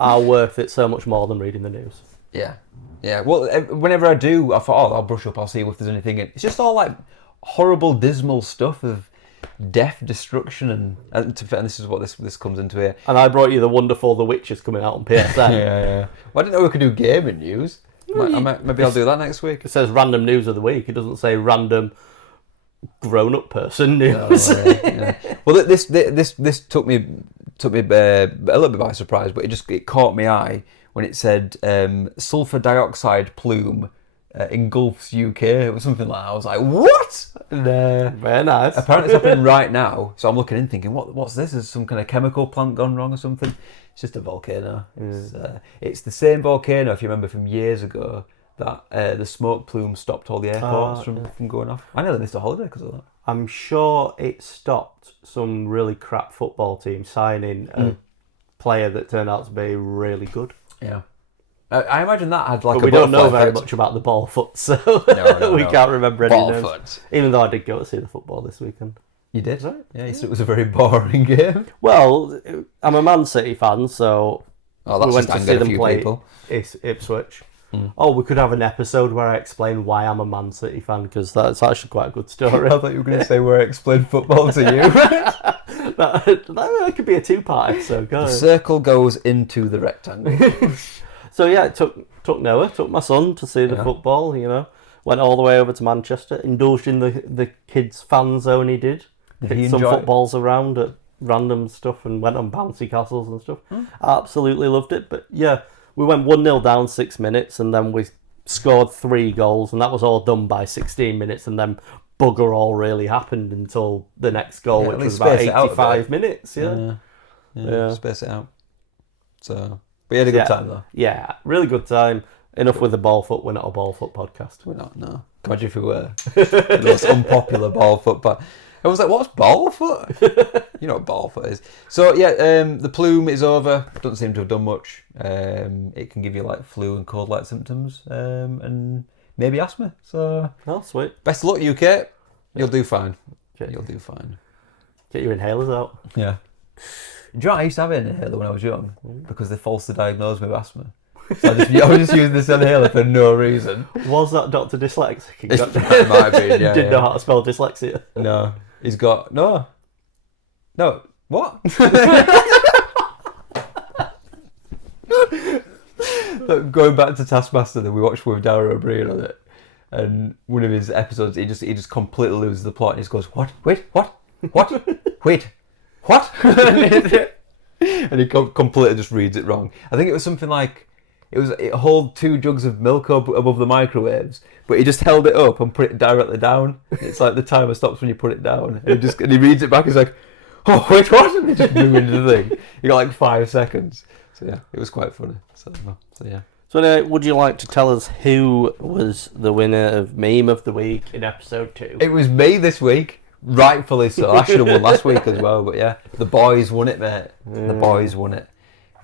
are worth it so much more than reading the news. Yeah. Yeah. Well, whenever I do, I thought, I'll brush up, I'll see if there's anything. It's just all like horrible, dismal stuff of death, destruction, and this is what this comes into here. And I brought you the wonderful The Witcher's coming out on PSN. Yeah. Well, I didn't know we could do gaming news. Maybe I'll do that next week. It says random news of the week. It doesn't say random grown-up person news. Yeah. Well, this took me a little bit by surprise, but it caught my eye when it said sulfur dioxide plume engulfs UK. It was something like that. I was like, what? And, Very nice. apparently it's happening right now. So I'm looking in thinking, what's this? Is some kind of chemical plant gone wrong or something? It's just a volcano. It's the same volcano, if you remember from years ago, that the smoke plume stopped all the airports from going off. I nearly missed a holiday because of that. I'm sure it stopped some really crap football team signing a player that turned out to be really good. Yeah. I imagine that had like But a we don't know butterfly very effect. much about the ball foot, so No, we no. can't remember any names. Ballfoot. Even though I did go to see the football this weekend. You did, right? Yeah, you said it was a very boring game. Well, I'm a Man City fan, so Oh, that's we went just to see angered a them few play people. Ipswich. Oh, we could have an episode where I explain why I'm a Man City fan, because that's actually quite a good story. I thought you were going to say where I explained football to you. that could be a two-part episode, The can't it? circle goes into the rectangle. So yeah, it took Noah, took my son to see the football, Went all the way over to Manchester, indulged in the kids' fan zone he did. Did Picked he some enjoy it? footballs around at random stuff and went on bouncy castles and stuff. Absolutely loved it. But yeah, we went 1-0 down 6 minutes and then we scored 3 goals and that was all done by 16 minutes and then bugger all really happened until the next goal, Yeah, at which was least about space it out a 85 bit. minutes. Yeah. Space it out. So, but you had a good time though. Yeah, really good time. Enough with the ball foot. We're not a ball foot podcast. We're not, no. Imagine if we were the most unpopular ball foot. But I was like, what's ball foot? You know what ball foot is. So yeah, the plume is over. Doesn't seem to have done much. It can give you like flu and cold-like symptoms, and maybe asthma. So Oh, sweet. best of luck, UK. You'll do fine. Okay. You'll do fine. Get your inhalers out. Yeah. Do you know what, I used to have an inhaler when I was young because they falsely diagnosed me with asthma. So I was just using this inhaler for no reason. Was that Dr. Dyslexic? He It might have been, yeah. Didn't know how to spell dyslexia. No, he's got no. What? But going back to Taskmaster that we watched with Darren O'Brien on it, and one of his episodes, he just completely loses the plot, and he just goes, "What? Wait, what? Wait, what?" And he completely just reads it wrong. I think it was something like it held 2 jugs of milk up above the microwaves, but he just held it up and put it directly down. It's like the timer stops when you put it down, and he reads it back. He's like, "Oh wait, what?" And he just blew into the thing. You got like 5 seconds. So yeah, it was quite funny. So yeah. So anyway, would you like to tell us who was the winner of Meme of the Week in episode 2? It was me this week, rightfully so. I should have won last week as well, but yeah, the boys won it, mate. The boys won it.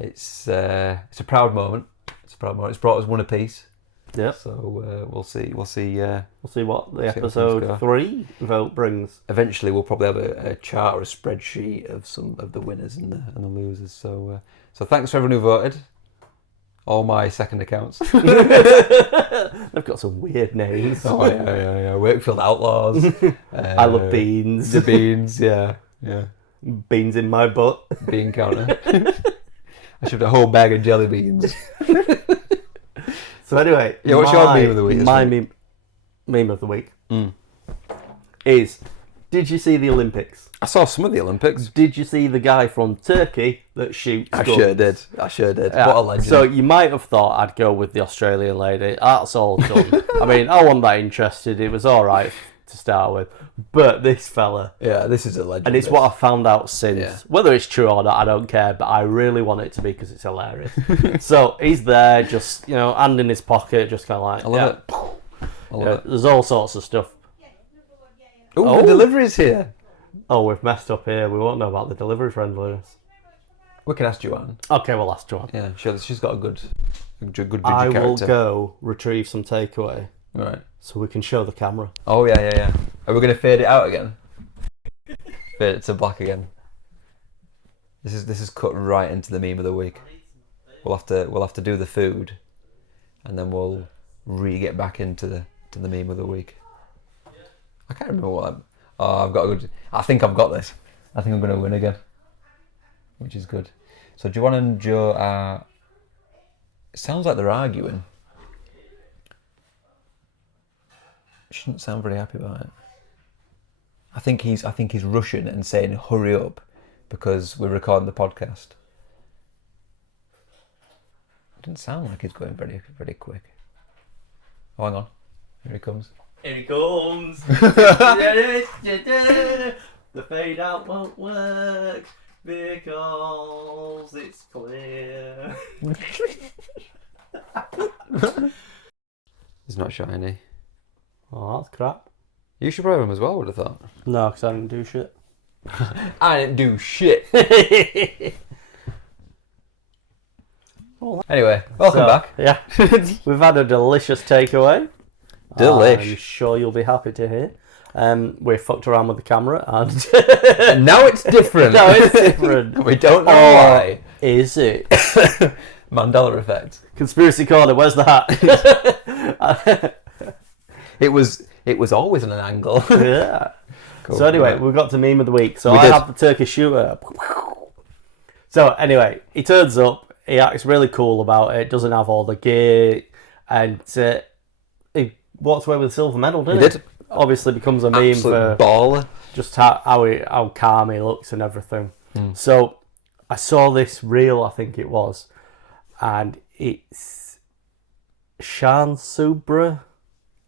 It's a proud moment. It's a proud moment. It's brought us one apiece. Yeah. So we'll see. We'll see what the how things episode go. 3 vote brings. Eventually, we'll probably have a chart or a spreadsheet of some of the winners and the losers. So thanks for everyone who voted. All my second accounts. They've got some weird names. Oh yeah. Wakefield Outlaws. I love beans. The beans. Yeah. Beans in my butt. Bean counter. I should have a whole bag of jelly beans. So anyway, Yeah, what's your meme of the week this My week? meme of the week is: did you see the Olympics? I saw some of the Olympics. Did you see the guy from Turkey that shoots I guns? sure did. Yeah. What a legend. So you might have thought I'd go with the Australian lady. That's all done. I mean, I wasn't that interested. It was all right to start with, but this fella, yeah, this is a legend. and it's what I found out since. Yeah. Whether it's true or not, I don't care. But I really want it to be because it's hilarious. So he's there, just hand in his pocket, just kind of like. I love it. I love it. There's all sorts of stuff. Ooh, Oh. the delivery's here. Oh, we've messed up here. We won't know about the delivery friendliness. We can ask Joanne. Okay, we'll ask Joanne. Yeah, she's got a good judgy I will character. go retrieve some takeaway. Right. So we can show the camera. Oh yeah. Are we going to fade it out again? Fade it to black again. This is cut right into the meme of the week. We'll have to do the food, and then we'll get back into the meme of the week. I can't remember what I've got a good. I think I've got this. I think I'm going to win again, which is good. So Joanne and Joe are. It sounds like they're arguing. Shouldn't sound very happy about it. I think he's rushing and saying hurry up because we're recording the podcast. It didn't sound like he's going very, very quick. Oh, hang on. Here he comes. Here he comes. The fade out won't work because it's clear. He's not shiny. Oh, that's crap. You should probably have him as well, would have thought. No, because I didn't do shit. I didn't do shit. Anyway, welcome back. Yeah. We've had a delicious takeaway. Delish. I'm sure you'll be happy to hear. We fucked around with the camera and And now it's different. now it's different. We don't know why. Is it? Mandela effect. Conspiracy corner, where's the hat? It was always on an angle. Yeah. Cool. So anyway, Right. we got to meme of the week. So We I did. have the Turkish shooter. So anyway, he turns up. He acts really cool about it. Doesn't have all the gear, and he walks away with a silver medal. Didn't he? He did. Obviously, becomes a meme Absolute for baller. just how calm he looks and everything. So I saw this reel, I think it was, and it's Shan Subra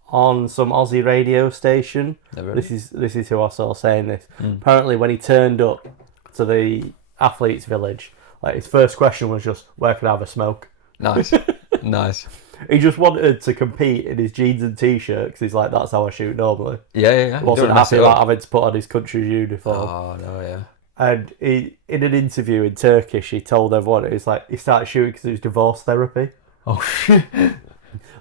on some Aussie radio station. Never. This is who I saw saying this. Apparently, when he turned up to the athletes' village, like his first question was just, "Where can I have a smoke?" Nice. Nice. He just wanted to compete in his jeans and t-shirt because he's like, "That's how I shoot normally." Yeah. He wasn't Don't mess happy it about up. having to put on his country's uniform. Oh no, yeah. And he, in an interview in Turkish, he told everyone he started shooting because it was divorce therapy. Oh shit.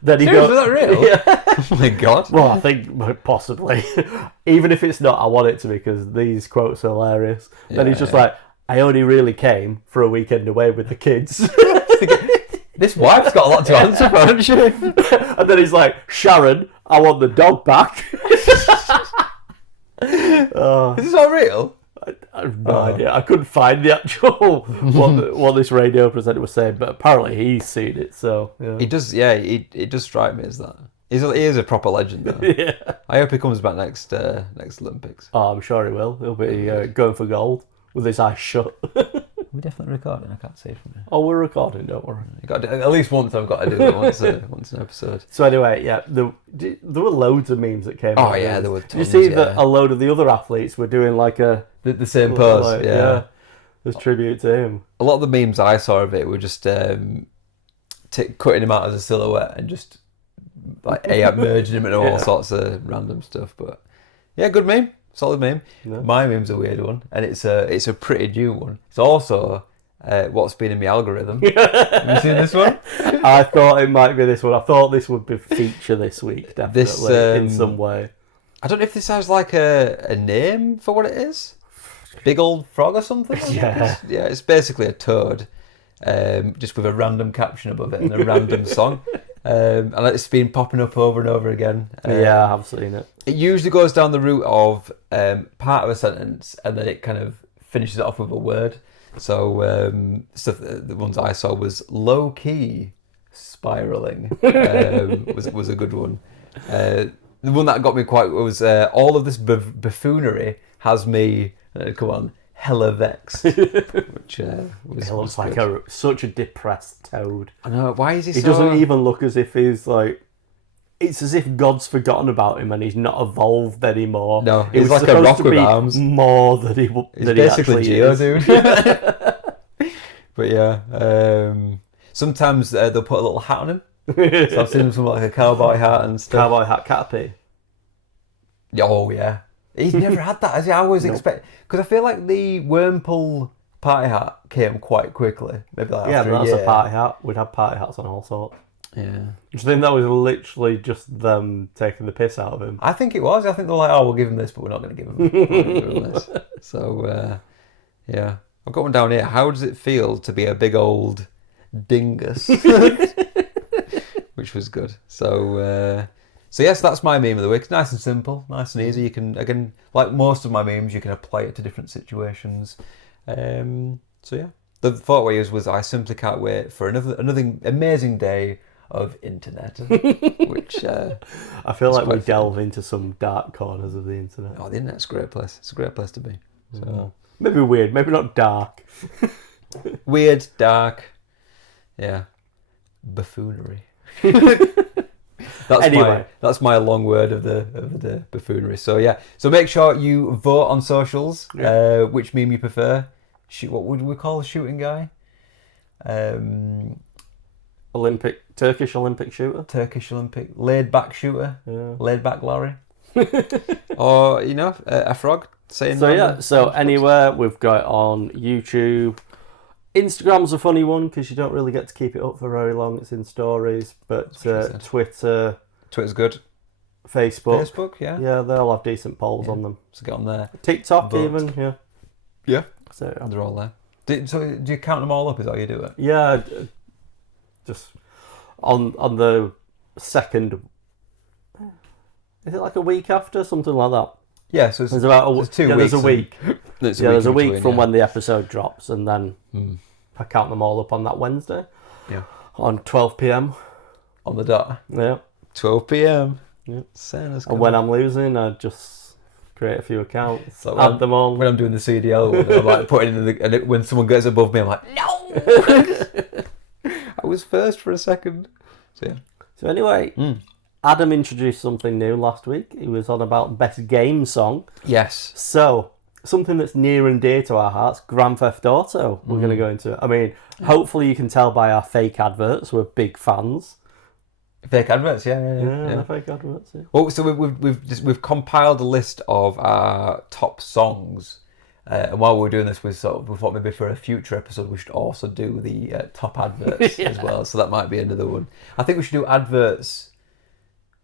Then he Seriously, goes, is that real? Yeah. Oh my god. Well, I think possibly. Even if it's not, I want it to be because these quotes are hilarious. Then he's just like, I only really came for a weekend away with the kids. This wife's got a lot to answer for, hasn't she? And then he's like, Sharon, I want the dog back. Is this all real? I have no idea. I couldn't find the actual what this radio presenter was saying, but apparently he's seen it. So yeah. He does, yeah. He does strike me as that. He is a proper legend, though. Yeah. I hope he comes back next Olympics. Oh, I'm sure he will. He'll be going for gold with his eyes shut. We're definitely recording. I can't see from here. Oh, we're recording. Don't worry. At least once I've got to do it once an episode. So anyway, yeah, there were loads of memes that came. Oh out. yeah, there were. Did you Tons, see yeah. that a load of the other athletes were doing like the same pose? like, yeah. as tribute to him. A lot of the memes I saw of it were just cutting him out as a silhouette and just like merging him into all sorts of random stuff. But yeah, good meme, solid meme. Yeah. My meme's a weird one, and it's a pretty new one. It's also what's been in my algorithm. Have you seen this one? I thought it might be this one. I thought this would be feature this week, definitely This, in some way. I don't know if this has like a name for what it is. Big old frog or something? Yeah. It's basically a toad, just with a random caption above it and a random song. And it's been popping up over and over again. Yeah, I have seen it. It usually goes down the route of part of a sentence and then it kind of finishes it off with a word. So stuff the ones I saw was low key spiraling was a good one. The one that got me quite was all of this buffoonery has me come on hella vexed, which was. He looks good. like such a depressed toad. I know. Why is he? He so... doesn't even look as if he's like. It's as if God's forgotten about him and he's not evolved anymore. No, He he's was like a supposed rock to with be arms. More than he. He's than basically he actually Geodude. is. But yeah, sometimes they'll put a little hat on him. So I've seen him with like a cowboy hat and stuff. Cowboy hat Caterpie. Oh yeah, he's never had that, has he? I always expect because I feel like the Wormpull party hat came quite quickly. Maybe like Yeah, after but a that's year. a party hat. We'd have party hats on all sorts. Yeah. Do you think that was literally just them taking the piss out of him? I think it was. I think they're like, oh, we'll give him this, but we're not going to give him this. So, yeah. I've got one down here. How does it feel to be a big old dingus? Which was good. So yes, that's my meme of the week. It's nice and simple, nice and easy. You can, again, like most of my memes, you can apply it to different situations. So yeah. The thought I used was, I simply can't wait for another amazing day of internet, which I feel like we delve into some dark corners of the internet. Oh, the internet's a great place. It's a great place to be. So Maybe weird, maybe not dark. weird, dark, yeah, buffoonery. That's my long word of the day, buffoonery. So yeah, so make sure you vote on socials. Which meme you prefer? What would we call a shooting guy? Turkish Olympic shooter. Turkish Olympic laid back shooter. Yeah. Laid back Larry. Or a frog saying. So yeah, so anywhere we've got it on YouTube. Instagram's a funny one because you don't really get to keep it up for very long. It's in stories, but Twitter's good. Facebook, yeah, they'll have decent polls on them. So get on there. TikTok Vote. even, yeah. So They're all there. So do you count them all up? Is that how you do it? yeah, just on the second. Is it like a week after, something like that? Yeah, so it's about 2 weeks. There's a week. There's a week from when when the episode drops, and then I count them all up on that Wednesday. Yeah. On 12 p.m. on the dot. Yeah. 12 p.m. Yeah. Santa's And when I'm losing, I just create a few accounts, So add them on. when I'm doing the CDL, one, I'm like putting in and when someone gets above me, I'm like, no. I was first for a second. So yeah. So anyway, Adam introduced something new last week. He was on about best game song. Yes. So something that's near and dear to our hearts, Grand Theft Auto. We're going to go into it. I mean, hopefully you can tell by our fake adverts. We're big fans. Fake adverts, yeah. Fake adverts. Yeah. Well, so we've compiled a list of our top songs, and while we were doing this, we thought maybe for a future episode we should also do the top adverts as well. So that might be another one. I think we should do adverts.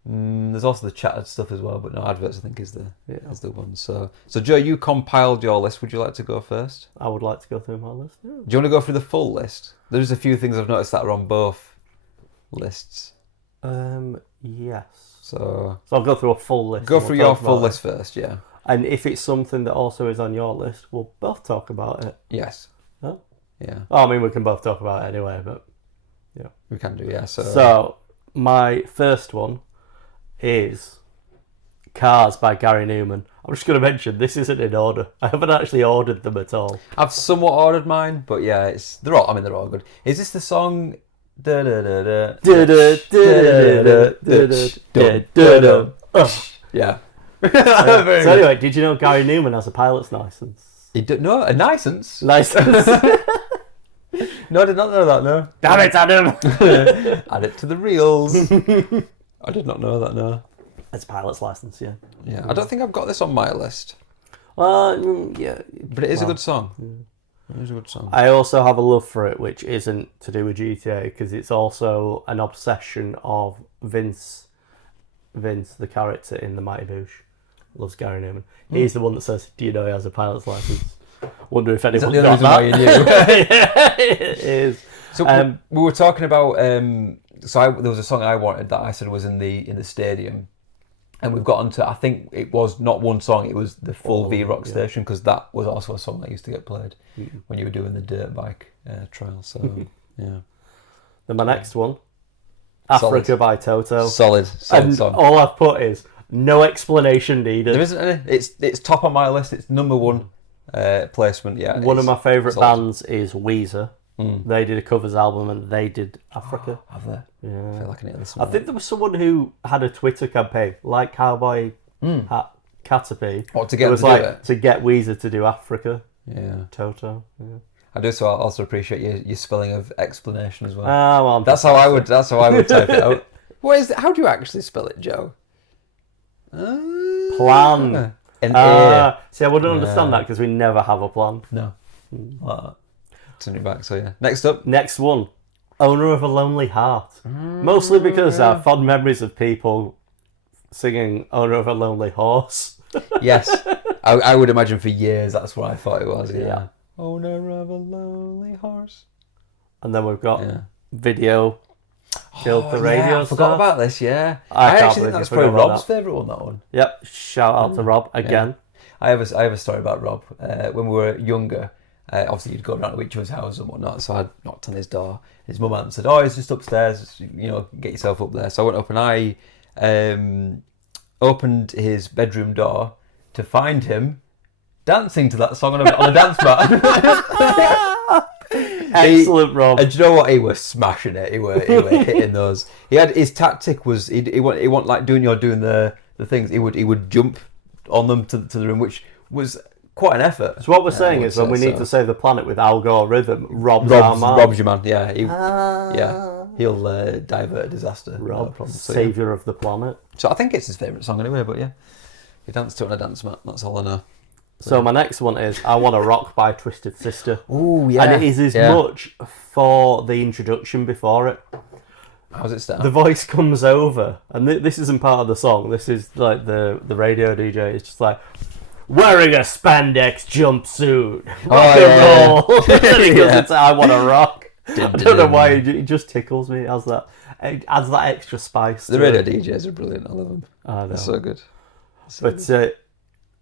There's also the chatted stuff as well, but no, adverts I think is the one. So Joe, you compiled your list. Would you like to go first? I would like to go through my list. Yeah. Do you want to go through the full list? There's a few things I've noticed that are on both lists. Yes. So I'll go through a full list. Go through your full list first, yeah. And if it's something that also is on your list, we'll both talk about it. Yes. No? Yeah. Oh, I mean, we can both talk about it anyway, but yeah. We can do, yeah. So my first one is Cars by Gary Newman. I'm just going to mention, this isn't in order. I haven't actually ordered them at all. I've somewhat ordered mine, but yeah, they're all good. Is this the song? Yeah. So anyway, did you know Gary Newman has a pilot's license? No, a license? License. No, I did not know that, no. Damn it, Adam! Add it to the reels. I did not know that, no. It's a pilot's license, yeah. Yeah, I don't think I've got this on my list. Yeah. But it is a good song. It is a good song. I also have a love for it, which isn't to do with GTA, because it's also an obsession of Vince, the character in The Mighty Boosh, loves Gary Newman. He's the one that says, "Do you know he has a pilot's license?" Wonder if anyone Is that the got only that. reason why you knew? Yeah, it is. So we were talking about. There was a song I wanted that I said was in the stadium, and we've got onto. I think it was not one song; it was the full V-Rock station, because that was also a song that used to get played when you were doing the dirt bike trial. So yeah. Then my next one, Africa by Toto. Solid and song. all I've put is no explanation needed. There isn't any. It's top on my list. It's number one placement. Yeah. One of my favourite solid. bands is Weezer. They did a covers album and they did Africa. Have they? Yeah. I feel like I need to listen. I think there was someone who had a Twitter campaign, like Cowboy Caterpie. What, to get it was them to like do it? to get Weezer to do Africa. Yeah. Toto. Yeah. I do also appreciate your spelling of explanation as well. Well, That's how I would type it out. What is it? How do you actually spell it, Joe? Plan. An A. See, I wouldn't understand that because we never have a plan. No. Turn it back. So yeah. Next up. Next one, Owner of a Lonely Heart. Mostly because I have fond memories of people singing Owner of a Lonely Horse. Yes. I would imagine for years that's what I thought it was. Yeah. Yeah. Owner of a lonely horse. And then we've got Video Killed the Radio Yeah, I Star. forgot about this. Yeah. I can't actually believe think that's you forgot probably about Rob's that. favourite one. That one. Yep, shout out to Rob again. I have a story about Rob. When we were younger, obviously you'd go around to each other's house and whatnot. So I knocked on his door. His mum answered, "Oh, he's just upstairs. Get yourself up there." So I went up and I opened his bedroom door to find him dancing to that song on a dance mat. Excellent, Rob. And do you know what? He was smashing it. He were hitting those. He had his tactic was he want like doing the things. He would jump on them to the room, which was quite an effort. So what we're saying is when we need to save the planet with Al Gore rhythm, Rob's our man. Rob's your man. Yeah, he'll divert a disaster. Rob, no problem. So, saviour of the planet. So I think it's his favourite song anyway. But yeah, he danced to it on a dance mat. That's all I know. So my next one is I Want to Rock by Twisted Sister. Oh yeah, and it is as much for the introduction before it. How's it start? The voice comes over, and this isn't part of the song. This is like the radio DJ is just like wearing a spandex jumpsuit, rock and roll. And he goes, it's I Want to Rock. I don't know why it just tickles me. It adds that extra spice. The radio DJs are brilliant. I love them. I know. They're so good. But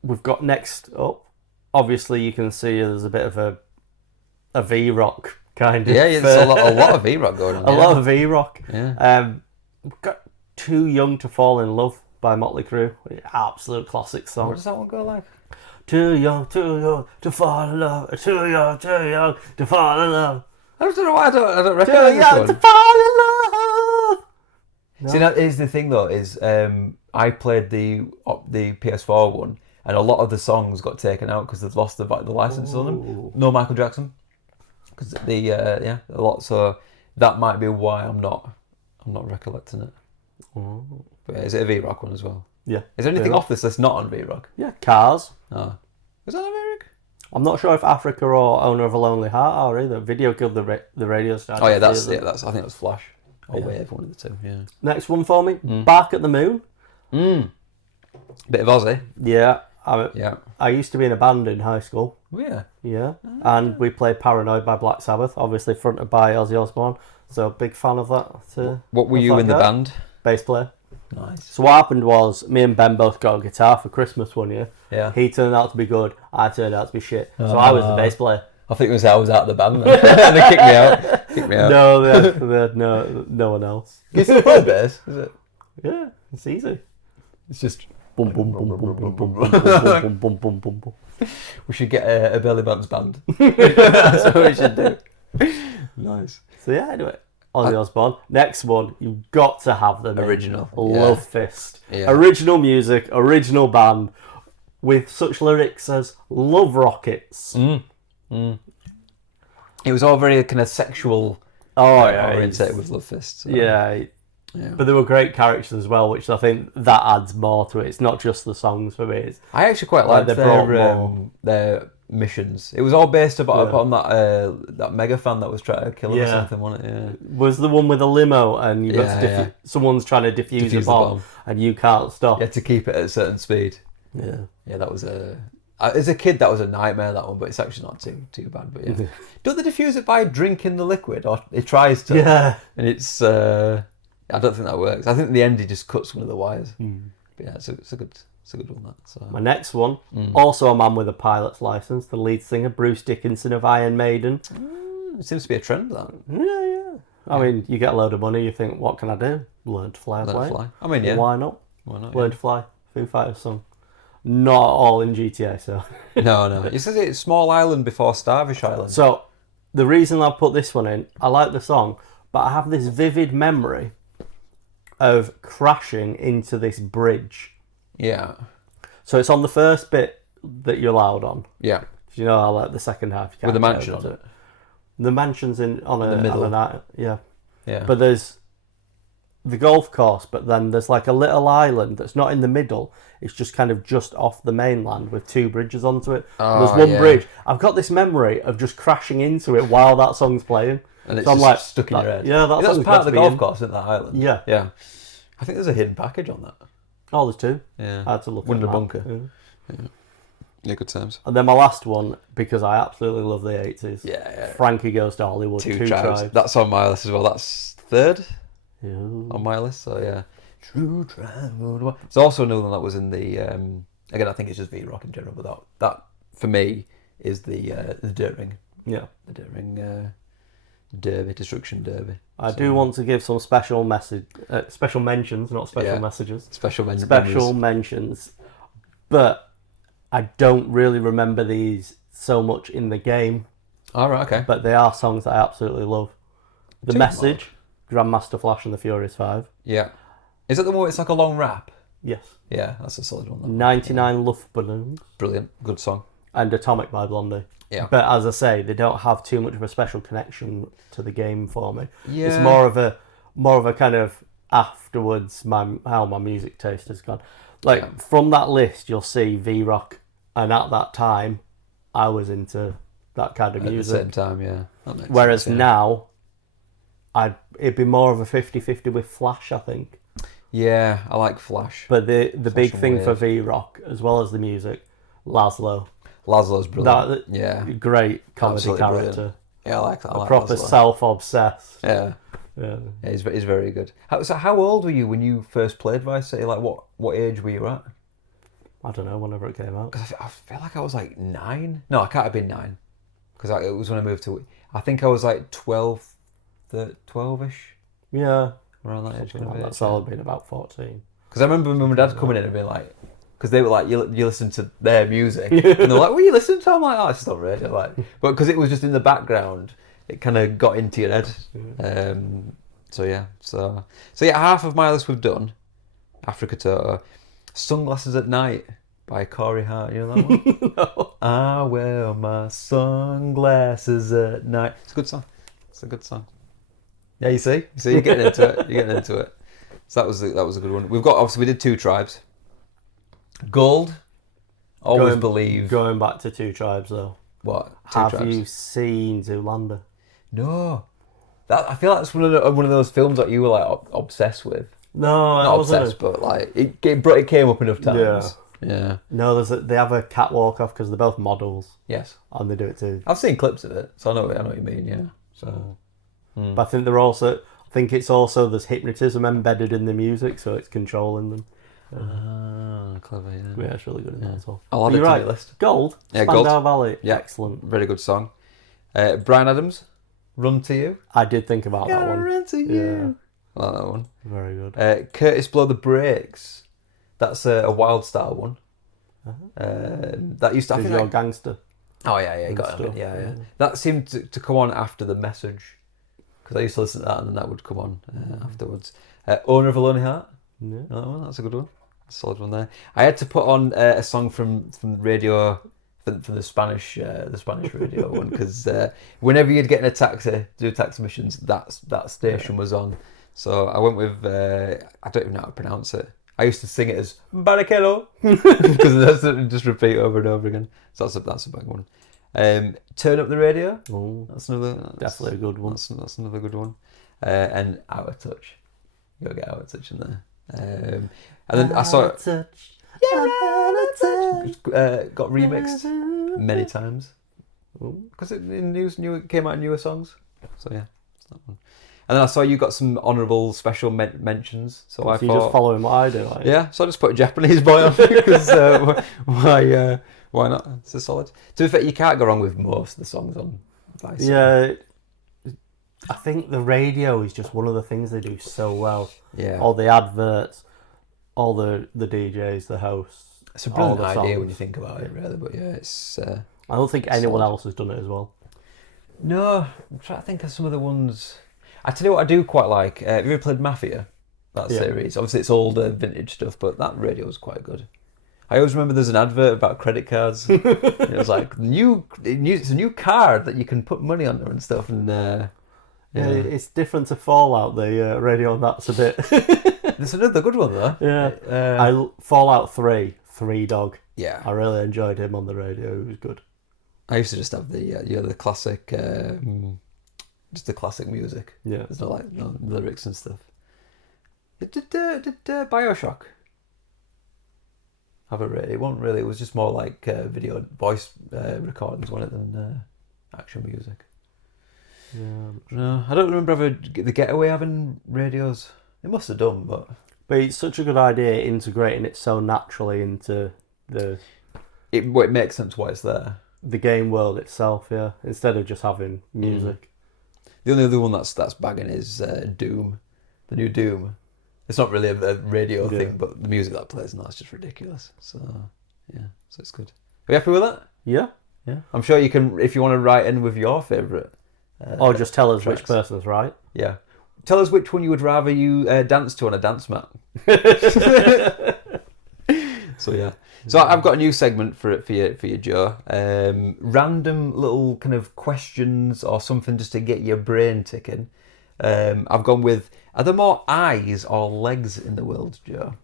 we've got next up. Obviously, you can see there's a bit of a V-rock kind of. Yeah, there's a lot of V-rock going on. A lot of V-rock. Yeah. We've got Too Young to Fall in Love by Motley Crue. Absolute classic song. What does that one go like? Too young to fall in love. Too young to fall in love. I don't know why I don't Too recognise this young one. to fall in love. No. See, that is the thing though. Is I played the PS4 one, and a lot of the songs got taken out because they've lost the license on them. No Michael Jackson, because a lot. So that might be why I'm not recollecting it. But is it a V-Rock one as well? Yeah. Is there anything off this list not on V-Rock? Yeah, Cars. Oh. Is that on V-Rock? I'm not sure if Africa or Owner of a Lonely Heart are either. Video Killed the Radio Star. Oh yeah, that's I think that's Flash or Wave, one of the two. Yeah. Next one for me, Bark at the Moon. Bit of Aussie. Yeah. Yeah. I used to be in a band in high school. Oh, yeah. Yeah. And we played Paranoid by Black Sabbath, obviously fronted by Ozzy Osbourne. So big fan of that. What were you in the band? Bass player. Nice. So what happened was me and Ben both got a guitar for Christmas one year. Yeah. He turned out to be good. I turned out to be shit. So I was the bass player. I think it was I was out of the band then. And they kicked me out. No, they had no one else. You still play bass, is it? Yeah, it's easy. It's just... Boom, boom, boom, boom, boom, boom, boom, boom, boom, boom, boom, boom, boom. We should get a belly bands band. That's what we should do. Nice. So yeah, anyway. Ozzy Osbourne. Next one, you've got to have them. Original. Love Fist. Yeah. Original music, original band, with such lyrics as Love Rockets. It was all very kind of sexual oriented with Love Fist. So. Yeah. But there were great characters as well, which I think that adds more to it. It's not just the songs for me. I actually quite liked their missions. It was all based upon that mega fan that was trying to kill him or something, wasn't it? Yeah. Was the one with a limo and you got to someone's trying to defuse a bomb and you can't stop. You had to keep it at a certain speed. Yeah. Yeah, that was as a kid, that was a nightmare, that one, but it's actually not too bad. But yeah. Don't they defuse it by drinking the liquid? Or it tries to. Yeah. And it's... I don't think that works. I think in the end he just cuts one of the wires. But yeah, it's a good one, that. So. My next one, also a man with a pilot's license, the lead singer Bruce Dickinson of Iron Maiden. It seems to be a trend, that. Yeah. I mean, you get a load of money, you think, what can I do? Learn to fly a plane. I mean, yeah. Why not? Learn to fly. Foo Fighters song. Not all in GTA, so. No. It says it's Small Island before Starfish Island. So, the reason I put this one in, I like the song, but I have this vivid memory of crashing into this bridge. Yeah. So it's on the first bit that you're allowed on. Yeah. You know how like the second half you can't. With the mansion on it. The mansion's on the middle. Yeah. Yeah. But there's the golf course, but then there's like a little island that's not in the middle. It's just kind of just off the mainland with 2 bridges onto it. And there's one bridge. I've got this memory of just crashing into it while that song's playing. And it's so I'm just like, stuck in your head. Yeah, that's part of the golf course, isn't that island? Yeah. Yeah. I think there's a hidden package on that. Oh, there's 2. Yeah. I had to look One at in a that. bunker. Yeah, good times. And then my last one, because I absolutely love the 80s. Yeah. Frankie Goes to Hollywood, Two Tribes. That's on my list as well. That's 3rd Yeah. on my list. So yeah. True Tribes. It's also another one that was in the. Again, I think it's just V-Rock in general, but that for me is the Dirt Ring. Yeah. The Dirt Ring Derby, Destruction Derby. I do want to give some special mentions, not special messages. Special mentions. But I don't really remember these so much in the game. All right, okay. But they are songs that I absolutely love. The Message, Grandmaster Flash and the Furious 5. Yeah. Is that the one where it's like a long rap? Yes. Yeah, that's a solid one. 99 Luftballons. Brilliant. Good song. And Atomic by Blondie. Yeah. But as I say, they don't have too much of a special connection to the game for me. Yeah. It's more of a kind of afterwards how my music taste has gone. From that list, you'll see V-Rock, and at that time, I was into that kind of music. At the same time, yeah. Whereas now, it'd be more of a 50-50 with Flash, I think. Yeah, I like Flash. But the big thing for V-Rock, as well as the music, Laszlo's brilliant. Great comedy Absolutely character. Brilliant. Yeah, I like that. Proper self-obsessed. Yeah. He's very good. How old were you when you first played Vice City? Like, what age were you at? I don't know, whenever it came out. Because I feel like I was like 9. No, I can't have been 9. Because it was when I moved to... I think I was like 12-ish. Yeah. Around that age. That's all I've been about 14. Because I remember Mum and Dad coming in and being like... Because they were like, you listen to their music. And they're like, what are you listening to? I'm like, oh, it's just on radio. But because it was just in the background, it kind of got into your head. So yeah, half of my list we've done. Africa Toto. Sunglasses at Night by Corey Hart. You know that one? No. I wear my sunglasses at night. It's a good song. It's a good song. Yeah, you see? You're getting into it. So that was a good one. We've got, obviously, we did Two Tribes. Gold. Believe. Going back to Two Tribes, though. What? Have you seen Zoolander? No. I feel like it's one of those films that you were like obsessed with. No, not obsessed, but like it came up enough times. Yeah. No, they have a catwalk off because they're both models. Yes. And they do it too. I've seen clips of it, so I know what you mean. Yeah. So. But I think it's also there's hypnotism embedded in the music, so it's controlling them. Clever, yeah. Yeah, it's really good in that as well. I'll add it to the list. Gold. Yeah, Spandau Gold. Ballet. Yeah. Excellent. Very good song. Bryan Adams, Run to You. I did think about that one. Run to You. I like that one. Very good. Curtis Blow the Brakes. That's a Wild Style one. That used to... I think you're a gangster. Oh yeah, got it. Yeah. That seemed to come on after The Message. Because I used to listen to that and then that would come on afterwards. Owner of a Lonely Heart. Yeah. Oh, that's a good one. A solid one there. I had to put on a song from radio, from the Spanish radio one, because whenever you'd get in a taxi, do taxi missions, that station was on. So I went with, I don't even know how to pronounce it. I used to sing it as Barrichello, because that's just repeat over and over again. So that's a big one. Turn Up the Radio. Oh, definitely a good one. That's another good one. And Out of Touch. You gotta get Out of Touch in there. And then I saw it. Got remixed many times because it came out in newer songs. So yeah, it's that one. And then I saw you got some honourable special mentions. So I thought, you're just following what I do. Yeah, so I just put a Japanese boy on because why not? It's a solid. To be fair, you can't go wrong with most of the songs on Vice. Yeah, I think the radio is just one of the things they do so well. Yeah. All the adverts, all the DJs, the hosts. It's a brilliant idea when you think about it, really. But yeah, it's... I don't think anyone else has done it as well. No, I'm trying to think of some of the ones... I tell you what I do quite like. Have you ever played Mafia? That series. Obviously, it's older, vintage stuff, but that radio was quite good. I always remember there's an advert about credit cards. It was like, it's a new card that you can put money on and stuff. And Yeah, it's different to Fallout. The radio on that's a bit. There's another good one though. Yeah, Fallout 3, Three Dog. Yeah, I really enjoyed him on the radio. He was good. I used to just have the classic, just the classic music. Yeah, there's no lyrics and stuff. Did Bioshock have a radio? It wasn't really. It was just more like video voice recordings, wasn't it, than action music. yeah. No, I don't remember ever the Getaway having radios. It must have done, but it's such a good idea integrating it so naturally into it makes sense why it's there. The game world itself, yeah. Instead of just having music. The only other one that's bagging is Doom, the new Doom. It's not really a radio thing, but the music that plays now is just ridiculous. So yeah, so it's good. Are you happy with that? Yeah. I'm sure you can, if you want to write in with your favourite. Or just tell us tracks. which person's right. Yeah. Tell us which one you would rather you dance to on a dance mat. So yeah. So I've got a new segment for you, Joe. Random little kind of questions or something just to get your brain ticking. I've gone with, are there more eyes or legs in the world, Joe?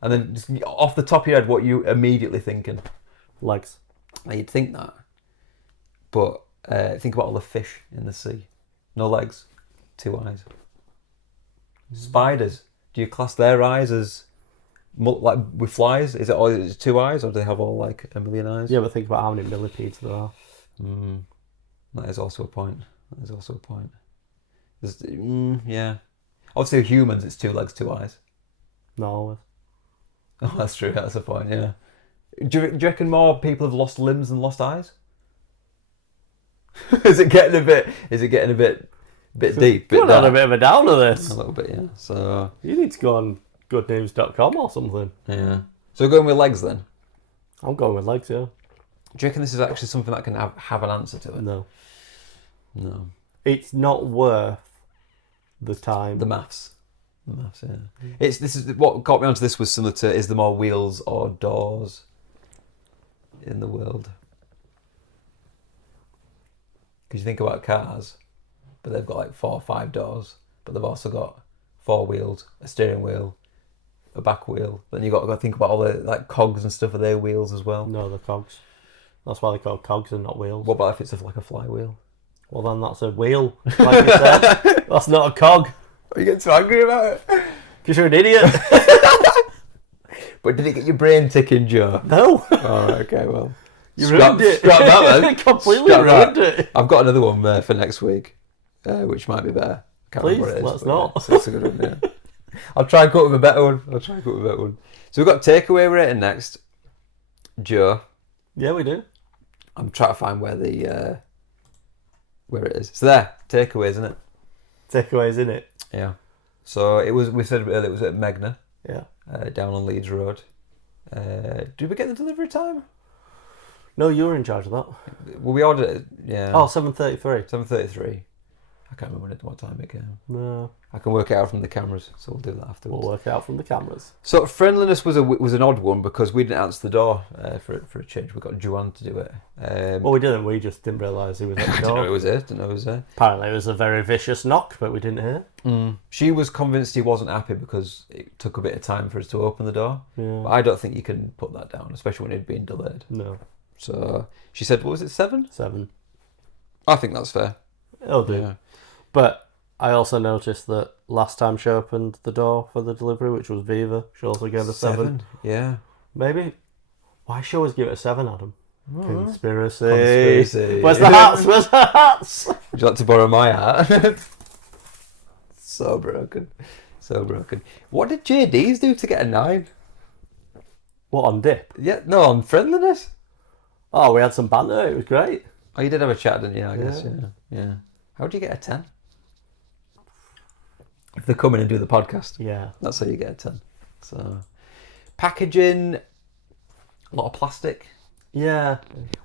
And then just off the top of your head, what are you immediately thinking? Legs. Now you'd think that, but think about all the fish in the sea. No legs, 2 eyes. Spiders, do you class their eyes as like with flies? Is it 2 eyes, or do they have all like a million eyes? Yeah, but think about how many millipedes there are. That is also a point. Yeah. Obviously, humans, it's 2 legs, 2 eyes. Not always. Oh, that's true. That's a point. Yeah. Do you reckon more people have lost limbs than lost eyes? Is it getting a bit deep? Going on a bit of a downer this. A little bit, yeah. So you need to go on goodnews.com or something. Yeah. So we're going with legs then? I'm going with legs, yeah. Do you reckon this is actually something that can have an answer to it? No. It's not worth the time. The maths, yeah. This is what got me onto this was similar to, is there more wheels or doors in the world? Because you think about cars, but they've got like 4 or 5 doors, but they've also got 4 wheels, a steering wheel, a back wheel. Then you've got to go think about all the like cogs and stuff. Are they wheels as well? No, they're cogs. That's why they're called cogs and not wheels. What about if it's like a flywheel? Well, then that's a wheel, like you said. That's not a cog. Are you getting so angry about it? Because you're an idiot. But did it get your brain ticking, Joe? No. Oh, okay, well. You ruined it. Scrap that, then. Completely ruined it. I've got another one for next week, which might be better. Please, let's not. It's a good one, yeah. I'll try and come up with a better one. So we've got takeaway rating next. Joe. Yeah, we do. I'm trying to find where it is. So there, takeaway, isn't it? Takeaways, in it. Yeah. So we said earlier it was at Megna. Yeah. Down on Leeds Road. Did we get the delivery time? No, you were in charge of that. Well, we ordered it, yeah. Oh, 7:33. 7:33. I can't remember what time it came. No. I can work it out from the cameras, so we'll do that afterwards. We'll work it out from the cameras. So friendliness was an odd one because we didn't answer the door for a change. We got Joanne to do it. Well, we didn't. We just didn't realise he was at the door. Didn't know it was there. Apparently, it was a very vicious knock, but we didn't hear. She was convinced he wasn't happy because it took a bit of time for us to open the door. Yeah. But I don't think you can put that down, especially when it'd been delayed. No. So she said, what was it, 7? 7. I think that's fair. It'll do. Yeah. But I also noticed that last time she opened the door for the delivery, which was Viva, she also gave a 7. Yeah. Maybe. Why she always give it a 7, Adam? Conspiracy. Where's the hats? Would you like to borrow my hat? So broken. What did JD's do to get a 9? What, on dip? Yeah, no, on friendliness. Oh, we had some banter. It was great. Oh, you did have a chat, didn't you? I guess, yeah. How do you get a 10? If they come in and do the podcast. Yeah. That's how you get a 10. So, packaging, a lot of plastic. Yeah.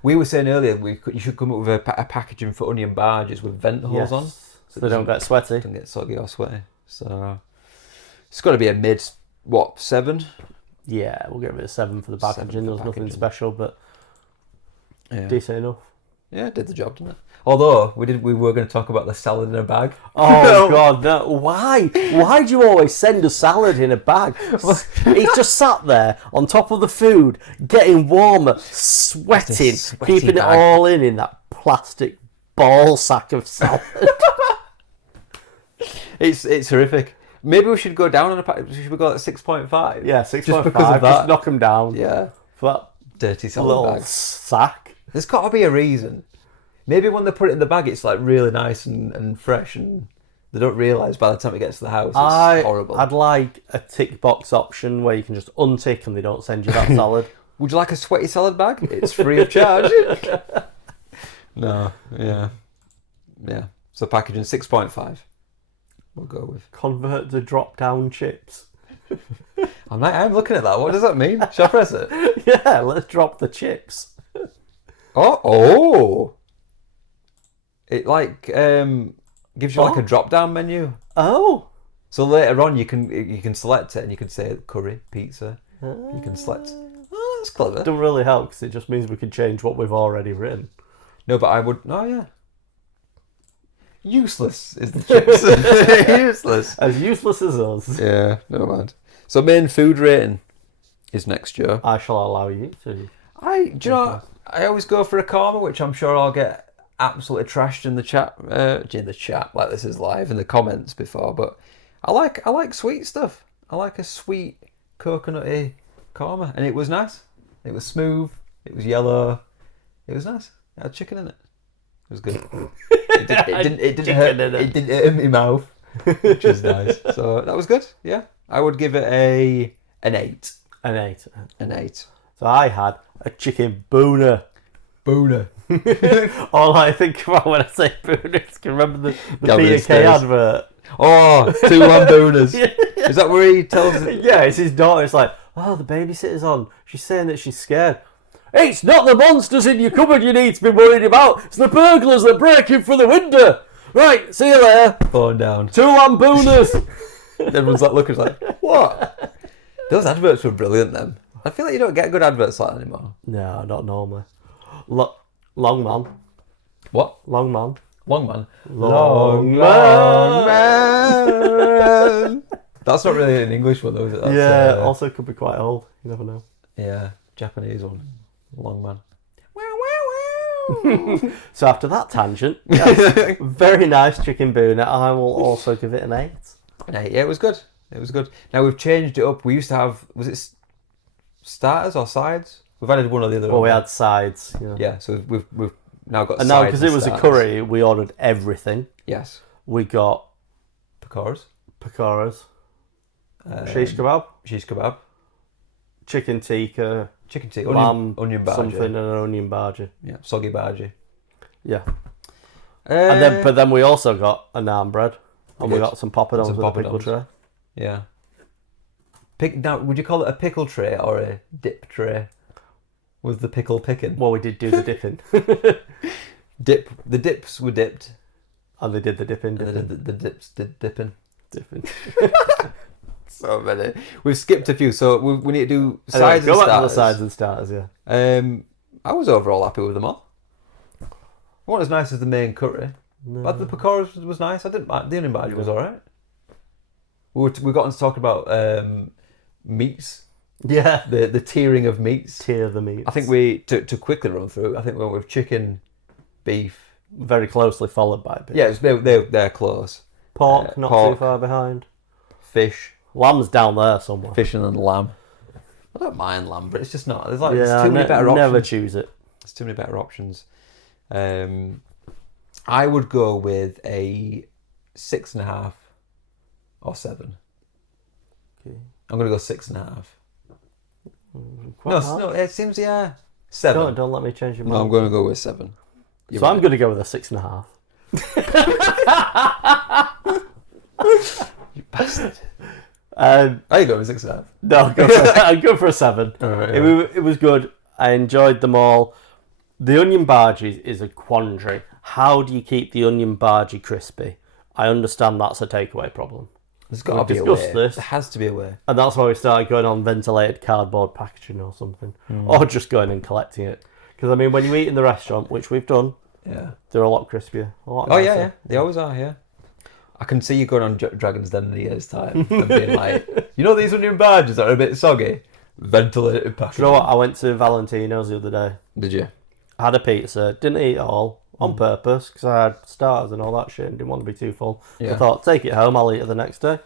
We were saying earlier you should come up with a packaging for onion barges with vent holes on. So they don't get sweaty. Don't get soggy or sweaty. So, it's got to be a mid, 7? Yeah, we'll give it a 7 for the packaging. There was nothing special, but yeah. decent enough. Yeah, it did the job, didn't it? Although we were going to talk about the salad in a bag. Oh God, no! Why? Why do you always send a salad in a bag? It's just sat there on top of the food, getting warmer, sweating, sweaty keeping bag. it all in that plastic ball sack of salad. It's horrific. Maybe we should go down on a pack. Should we go at 6.5? Yeah, 6.5. Just because of that. Just knock them down. Yeah. For that Dirty salad little bag. sack. There's got to be a reason. Maybe when they put it in the bag, it's like really nice and fresh, and they don't realise by the time it gets to the house, it's horrible. I'd like a tick box option where you can just untick and they don't send you that salad. Would you like a sweaty salad bag? It's free of charge. No, yeah. So packaging 6.5. We'll go with. Convert to drop down chips. I'm looking at that. What does that mean? Shall I press it? Yeah, let's drop the chips. Oh. It like gives you like a drop down menu. Oh. So later on you can select it and you can say curry, pizza. You can select. Oh, that's clever. Doesn't really help because it just means we can change what we've already written. No, but I would. Oh yeah. Useless is the chips. Useless. As useless as us. Yeah, never mind. So main food rating is next, Joe. I shall allow you to. Do you know? I always go for a karma, which I'm sure I'll get absolutely trashed in the chat. Like this is live in the comments before, but I like sweet stuff. I like a sweet coconutty karma, and it was nice. It was smooth. It was yellow. It was nice. It had chicken in it. It was good. It didn't hurt my mouth, which is nice. So that was good. Yeah, I would give it an 8. An 8. An 8. So I had a chicken booner. Booner. All I think about when I say booner is can remember the Gavin Peter Kay Stairs. advert. Oh, 2 booners. Yeah. Is that where he tells it? Yeah, it's his daughter. It's like, oh, the babysitter's on. She's saying that she's scared. It's not the monsters in your cupboard you need to be worried about. It's the burglars that break in through the window. Right, see you later. Phone down. 2 lambooners. Everyone's like looking like, what? Those adverts were brilliant then. I feel like you don't get good adverts like that anymore. No, not normally. Long man. What? Long man. Long man. Long man. That's not really an English one though, is it? That's, yeah, also could be quite old. You never know. Yeah, Japanese one. Long man. So after that tangent, yes, very nice chicken booner. I will also give it an 8. An 8. Yeah, it was good. It was good. Now we've changed it up. We used to have, was it starters or sides? We've added one or the other. Well, we had sides. Yeah. Yeah, so we've now got. And sides now because it was starters. a curry, we ordered everything. Yes. We got Pakoras. Shish kebab, Shish kebab. chicken tikka, Chicken tikka. lamb, Onion bhaji. something, and an onion bhaji. Yeah, soggy bhaji. Yeah. But then we also got a naan bread, and we did. got some poppadoms Some with a pickle poppadoms. tray. Yeah. Now, would you call it a pickle tray or a dip tray? With the pickle picking? Well, we did do the dipping. The dips were dipped. And they did the dipping. And the dips did dipping. Dipping. So many. We've skipped a few, so we need to do sides Anyway, and go back to the starters. sides and starters, yeah. I was overall happy with them all. It wasn't as nice as the main curry. No. But the pakoras was nice. I didn't mind. The onion bhaji was alright. We got on to talk about meats. Yeah. The tiering of meats. Tier the meats. I think we, to quickly run through, I think we went with chicken, beef. Very closely followed by beef. Yeah, they're close. Pork, not pork. too far behind. Fish. Lamb's down there somewhere. Fish and then lamb. I don't mind lamb, but it's just not. There's like Yeah, there's too many better options. never choose it. There's too many better options. I would go with a 6.5 or 7. Okay. I'm gonna go 6.5. Quite hard. No, it seems 7. Don't let me change your No, mind. I'm gonna go with 7. So I'm going to go with a 6.5. You bastard. Are you going with 6.5? No, I'd go for a 7. Alright, It was good. I enjoyed them all. The onion bhaji is a quandary. How do you keep the onion bhaji crispy? I understand that's a takeaway problem. There's got to be a discussed way. this. There has to be a way. And that's why we started going on ventilated cardboard packaging or something. Or just going and collecting it. Because, I mean, when you eat in the restaurant, which we've done, Yeah. they're a lot crispier. A lot Oh, nicer. yeah. They always are, yeah. I can see you going on Dragon's Den in a year's time and being like, you know these onion badges that are a bit soggy? Ventilated Do packaging. you know what? I went to Valentino's the other day. Did you? I had a pizza, didn't eat it all on purpose because I had starters and all that shit and didn't want to be too full. Yeah. I thought, take it home, I'll eat it the next day.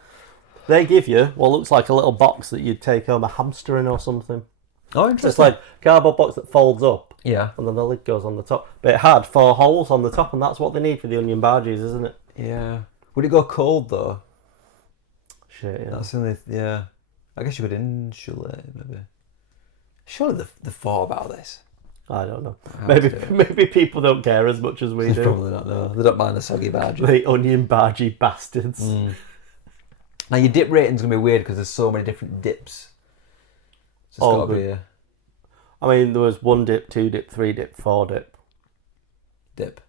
They give you what looks like a little box that you'd take home a hamster in or something. Oh, So interesting. it's like a cardboard box that folds up Yeah. and then the lid goes on the top. But it had 4 holes on the top, and that's what they need for the onion bhajis, isn't it? Yeah. Would it go cold, though? Shit, yeah. That's the only... Yeah. I guess you could insulate, maybe. Surely they thought about this. I don't know. How Maybe to do it. maybe people don't care as much as we They do. probably don't know. They don't mind the soggy badge. The onion bhaji bastards. Now, your dip rating's going to be weird because there's so many different dips. So it's Oh, got to good. be a I mean, there was 1 dip, 2 dip, 3 dip, 4 dip. dip.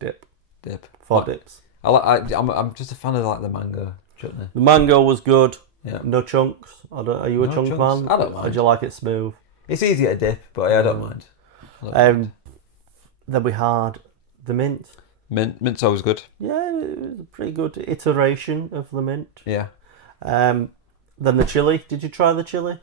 Dip. Dip. 4 dips. I'm just a fan of like the mango chutney. The mango was good. Yeah. No chunks. Are you a No chunk chunks. man? I don't Or mind. do you like it smooth? It's easy to dip, but I don't mind. Then we had the mint. Mint's always good. Yeah, it was a pretty good iteration of the mint. Yeah. Then the chili. Did you try the chili?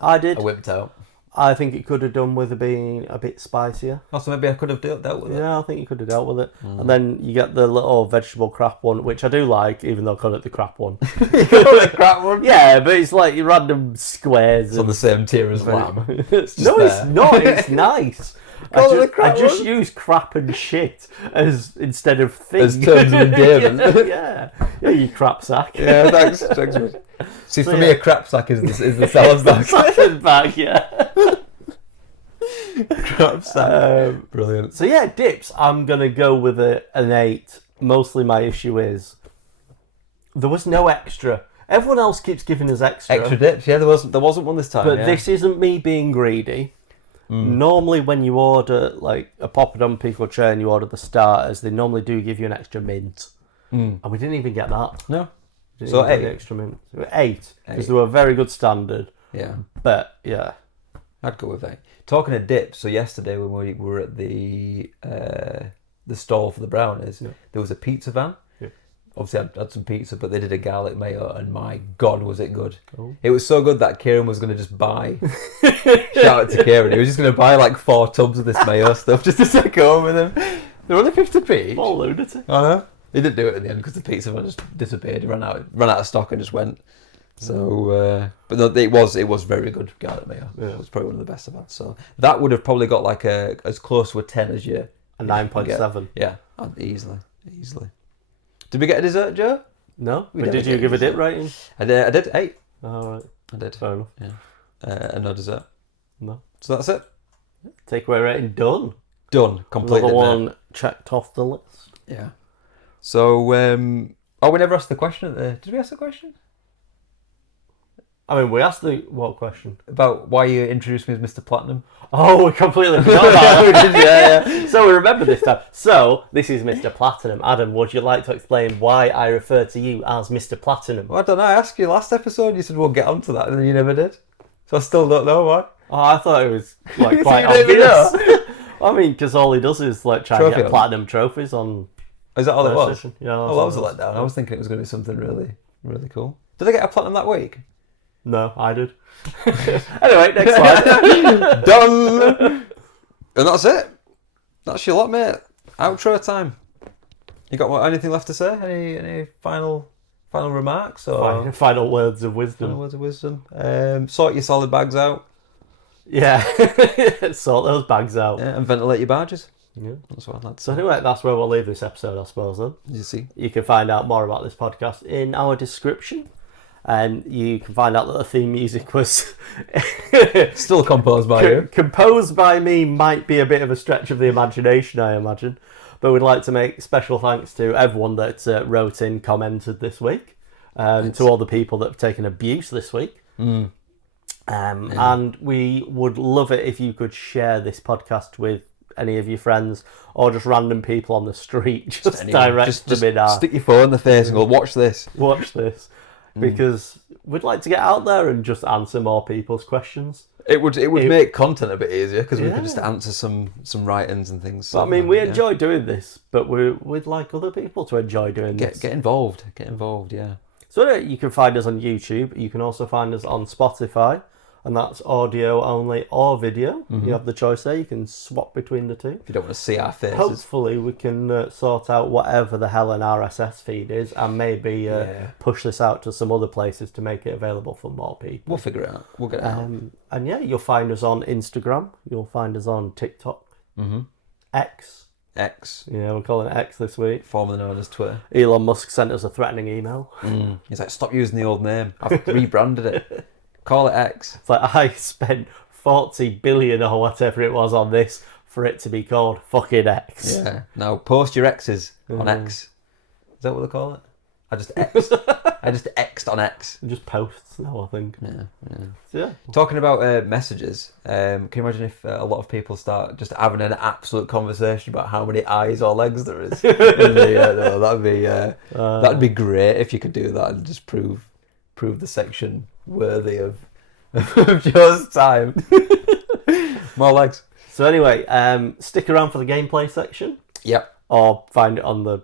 I did. I whipped out. I think it could have done with it being a bit spicier. Also, maybe I could have dealt with it. Yeah, I think you could have dealt with it. And then you get the little vegetable crap one, which I do like, even though I call it the crap one. The crap one. Yeah, but it's like random squares. It's on the same tier as lamb. no, there. it's not. It's nice. Call it the I crap just one? use crap and shit as instead of thing. As terms of endearment. yeah, you crap sack. Yeah, thanks. Mate. See, So, for me, yeah. a crap sack is the salad bag. Salad bag, yeah. Crap sack. Brilliant. So yeah, dips. I'm gonna go with an 8. Mostly, my issue is there was no extra. Everyone else keeps giving us Extra dips. Yeah, there wasn't one this time. but yeah. this isn't me being greedy. Normally, when you order like a poppadom pico tray and you order the starters, they normally do give you an extra mint, and we didn't even get that. No. Didn't So even get 8? the extra mint. So 8 because 8. they were very good standard. Yeah. But yeah, I'd go with 8. Talking of dips, so yesterday when we were at the stall for the brownies, there was a pizza van. Yeah. Obviously, I had some pizza, but they did a garlic mayo, and my God, was it good. Oh. It was so good that Kieran was going to just buy... Shout out to Kieran. He was just going to buy like 4 tubs of this mayo stuff just to take home with him. They're only 50p each. what a lunatic. I know. He didn't do it in the end because the pizza van just disappeared. He ran out of stock and just went. So, but no, it was very good garlic mayo. Yeah. It was probably one of the best I've had. So that would have probably got like as close to a 10 as you. A 9.7. Yeah, easily. Did we get a dessert, Joe? No, We but never did you get give a dip dessert. rating? I did 8. All right, I did. fair enough. Yeah. And no dessert. No. So that's it. Takeaway rating done. Done. Completed. Another now. one checked off the list. Yeah. So, we never asked the question. Did we ask the question? I mean, we asked what question? About why you introduced me as Mr. Platinum. Oh, we completely forgot about that. Yeah. So we remember this time. So, this is Mr. Platinum. Adam, would you like to explain why I refer to you as Mr. Platinum? Well, I don't know. I asked you last episode. You said we'll get onto that, and then you never did. So I still don't know why. Oh, I thought it was like quite You don't even obvious. I mean, because all he does is like try and Trophy get on. platinum trophies on Is that all it was? PlayStation. Yeah, Oh, that was a letdown. I was thinking it was going to be something really, really cool. Did I get a platinum that week? No, I did. Anyway, next slide. Done. And that's it. That's your lot, mate. Outro time. You got anything left to say? Any final remarks or Final words of wisdom. final words of wisdom? Sort your solid bags out. Yeah, sort those bags out. Yeah, and ventilate your barges. Yeah. That's what I'd like to So say. anyway, that's where we'll leave this episode, I suppose, then. You see? You can find out more about this podcast in our description. And you can find out that the theme music was Still composed by you. composed by me. Might be a bit of a stretch of the imagination, I imagine. But we'd like to make special thanks to everyone that wrote in, commented this week. To all the people that have taken abuse this week. And we would love it if you could share this podcast with any of your friends or just random people on the street. Just Anyone. direct them in our... Stick your phone in the face and go, watch this. Watch this. because we'd like to get out there and just answer more people's questions. It would make content a bit easier because we could just answer some write-ins and things. But, I mean, we enjoy doing this, but we'd like other people to enjoy doing this. Get involved. Get involved, yeah. So you can find us on YouTube. You can also find us on Spotify, and that's audio only or video. You have the choice there. You can swap between the two. If you don't want to see our faces. Hopefully we can sort out whatever the hell an RSS feed is and maybe push this out to some other places to make it available for more people. We'll figure it out. We'll get it out. And yeah, you'll find us on Instagram. You'll find us on TikTok. X. Yeah, we're calling it X this week. Formerly known as Twitter. Elon Musk sent us a threatening email. He's like, stop using the old name. I've rebranded it. Call it X. It's like, I spent 40 billion or whatever it was on this for it to be called fucking X. Yeah. Now post your X's on X. Is that what they call it? I just X'd on X. Just posts now, I think. Yeah. So, yeah. Talking about messages, can you imagine if a lot of people start just having an absolute conversation about how many eyes or legs there is? That'd be great if you could do that and just prove the section worthy of Joe's time. More legs. So anyway, stick around for the gameplay section. Yep. Or find it on the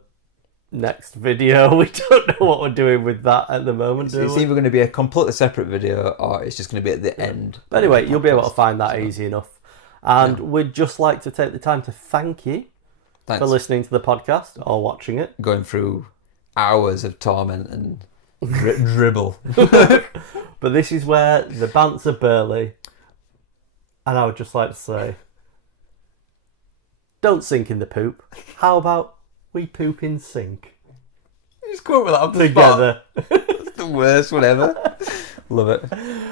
next video. We don't know what we're doing with that at the moment. It's either going to be a completely separate video or it's just going to be at the end. But anyway, you'll be able to find that easy enough. And we'd just like to take the time to thank you for listening to the podcast or watching it. Going through hours of torment and dribble. But this is where the bants are burly. And I would just like to say, don't sink in the poop. How about we poop in sync? You just come up with that off the together. It's the worst one ever. Love it.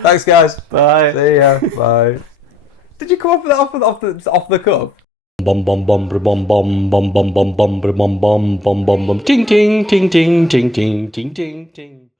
Thanks, guys. Bye. See ya. Bye. Did you come up with that off the cuff? Bum bum bum bum bum bum bum bum bum bum bum bum bum bum ting ting ting ting ting ting ting ting ting.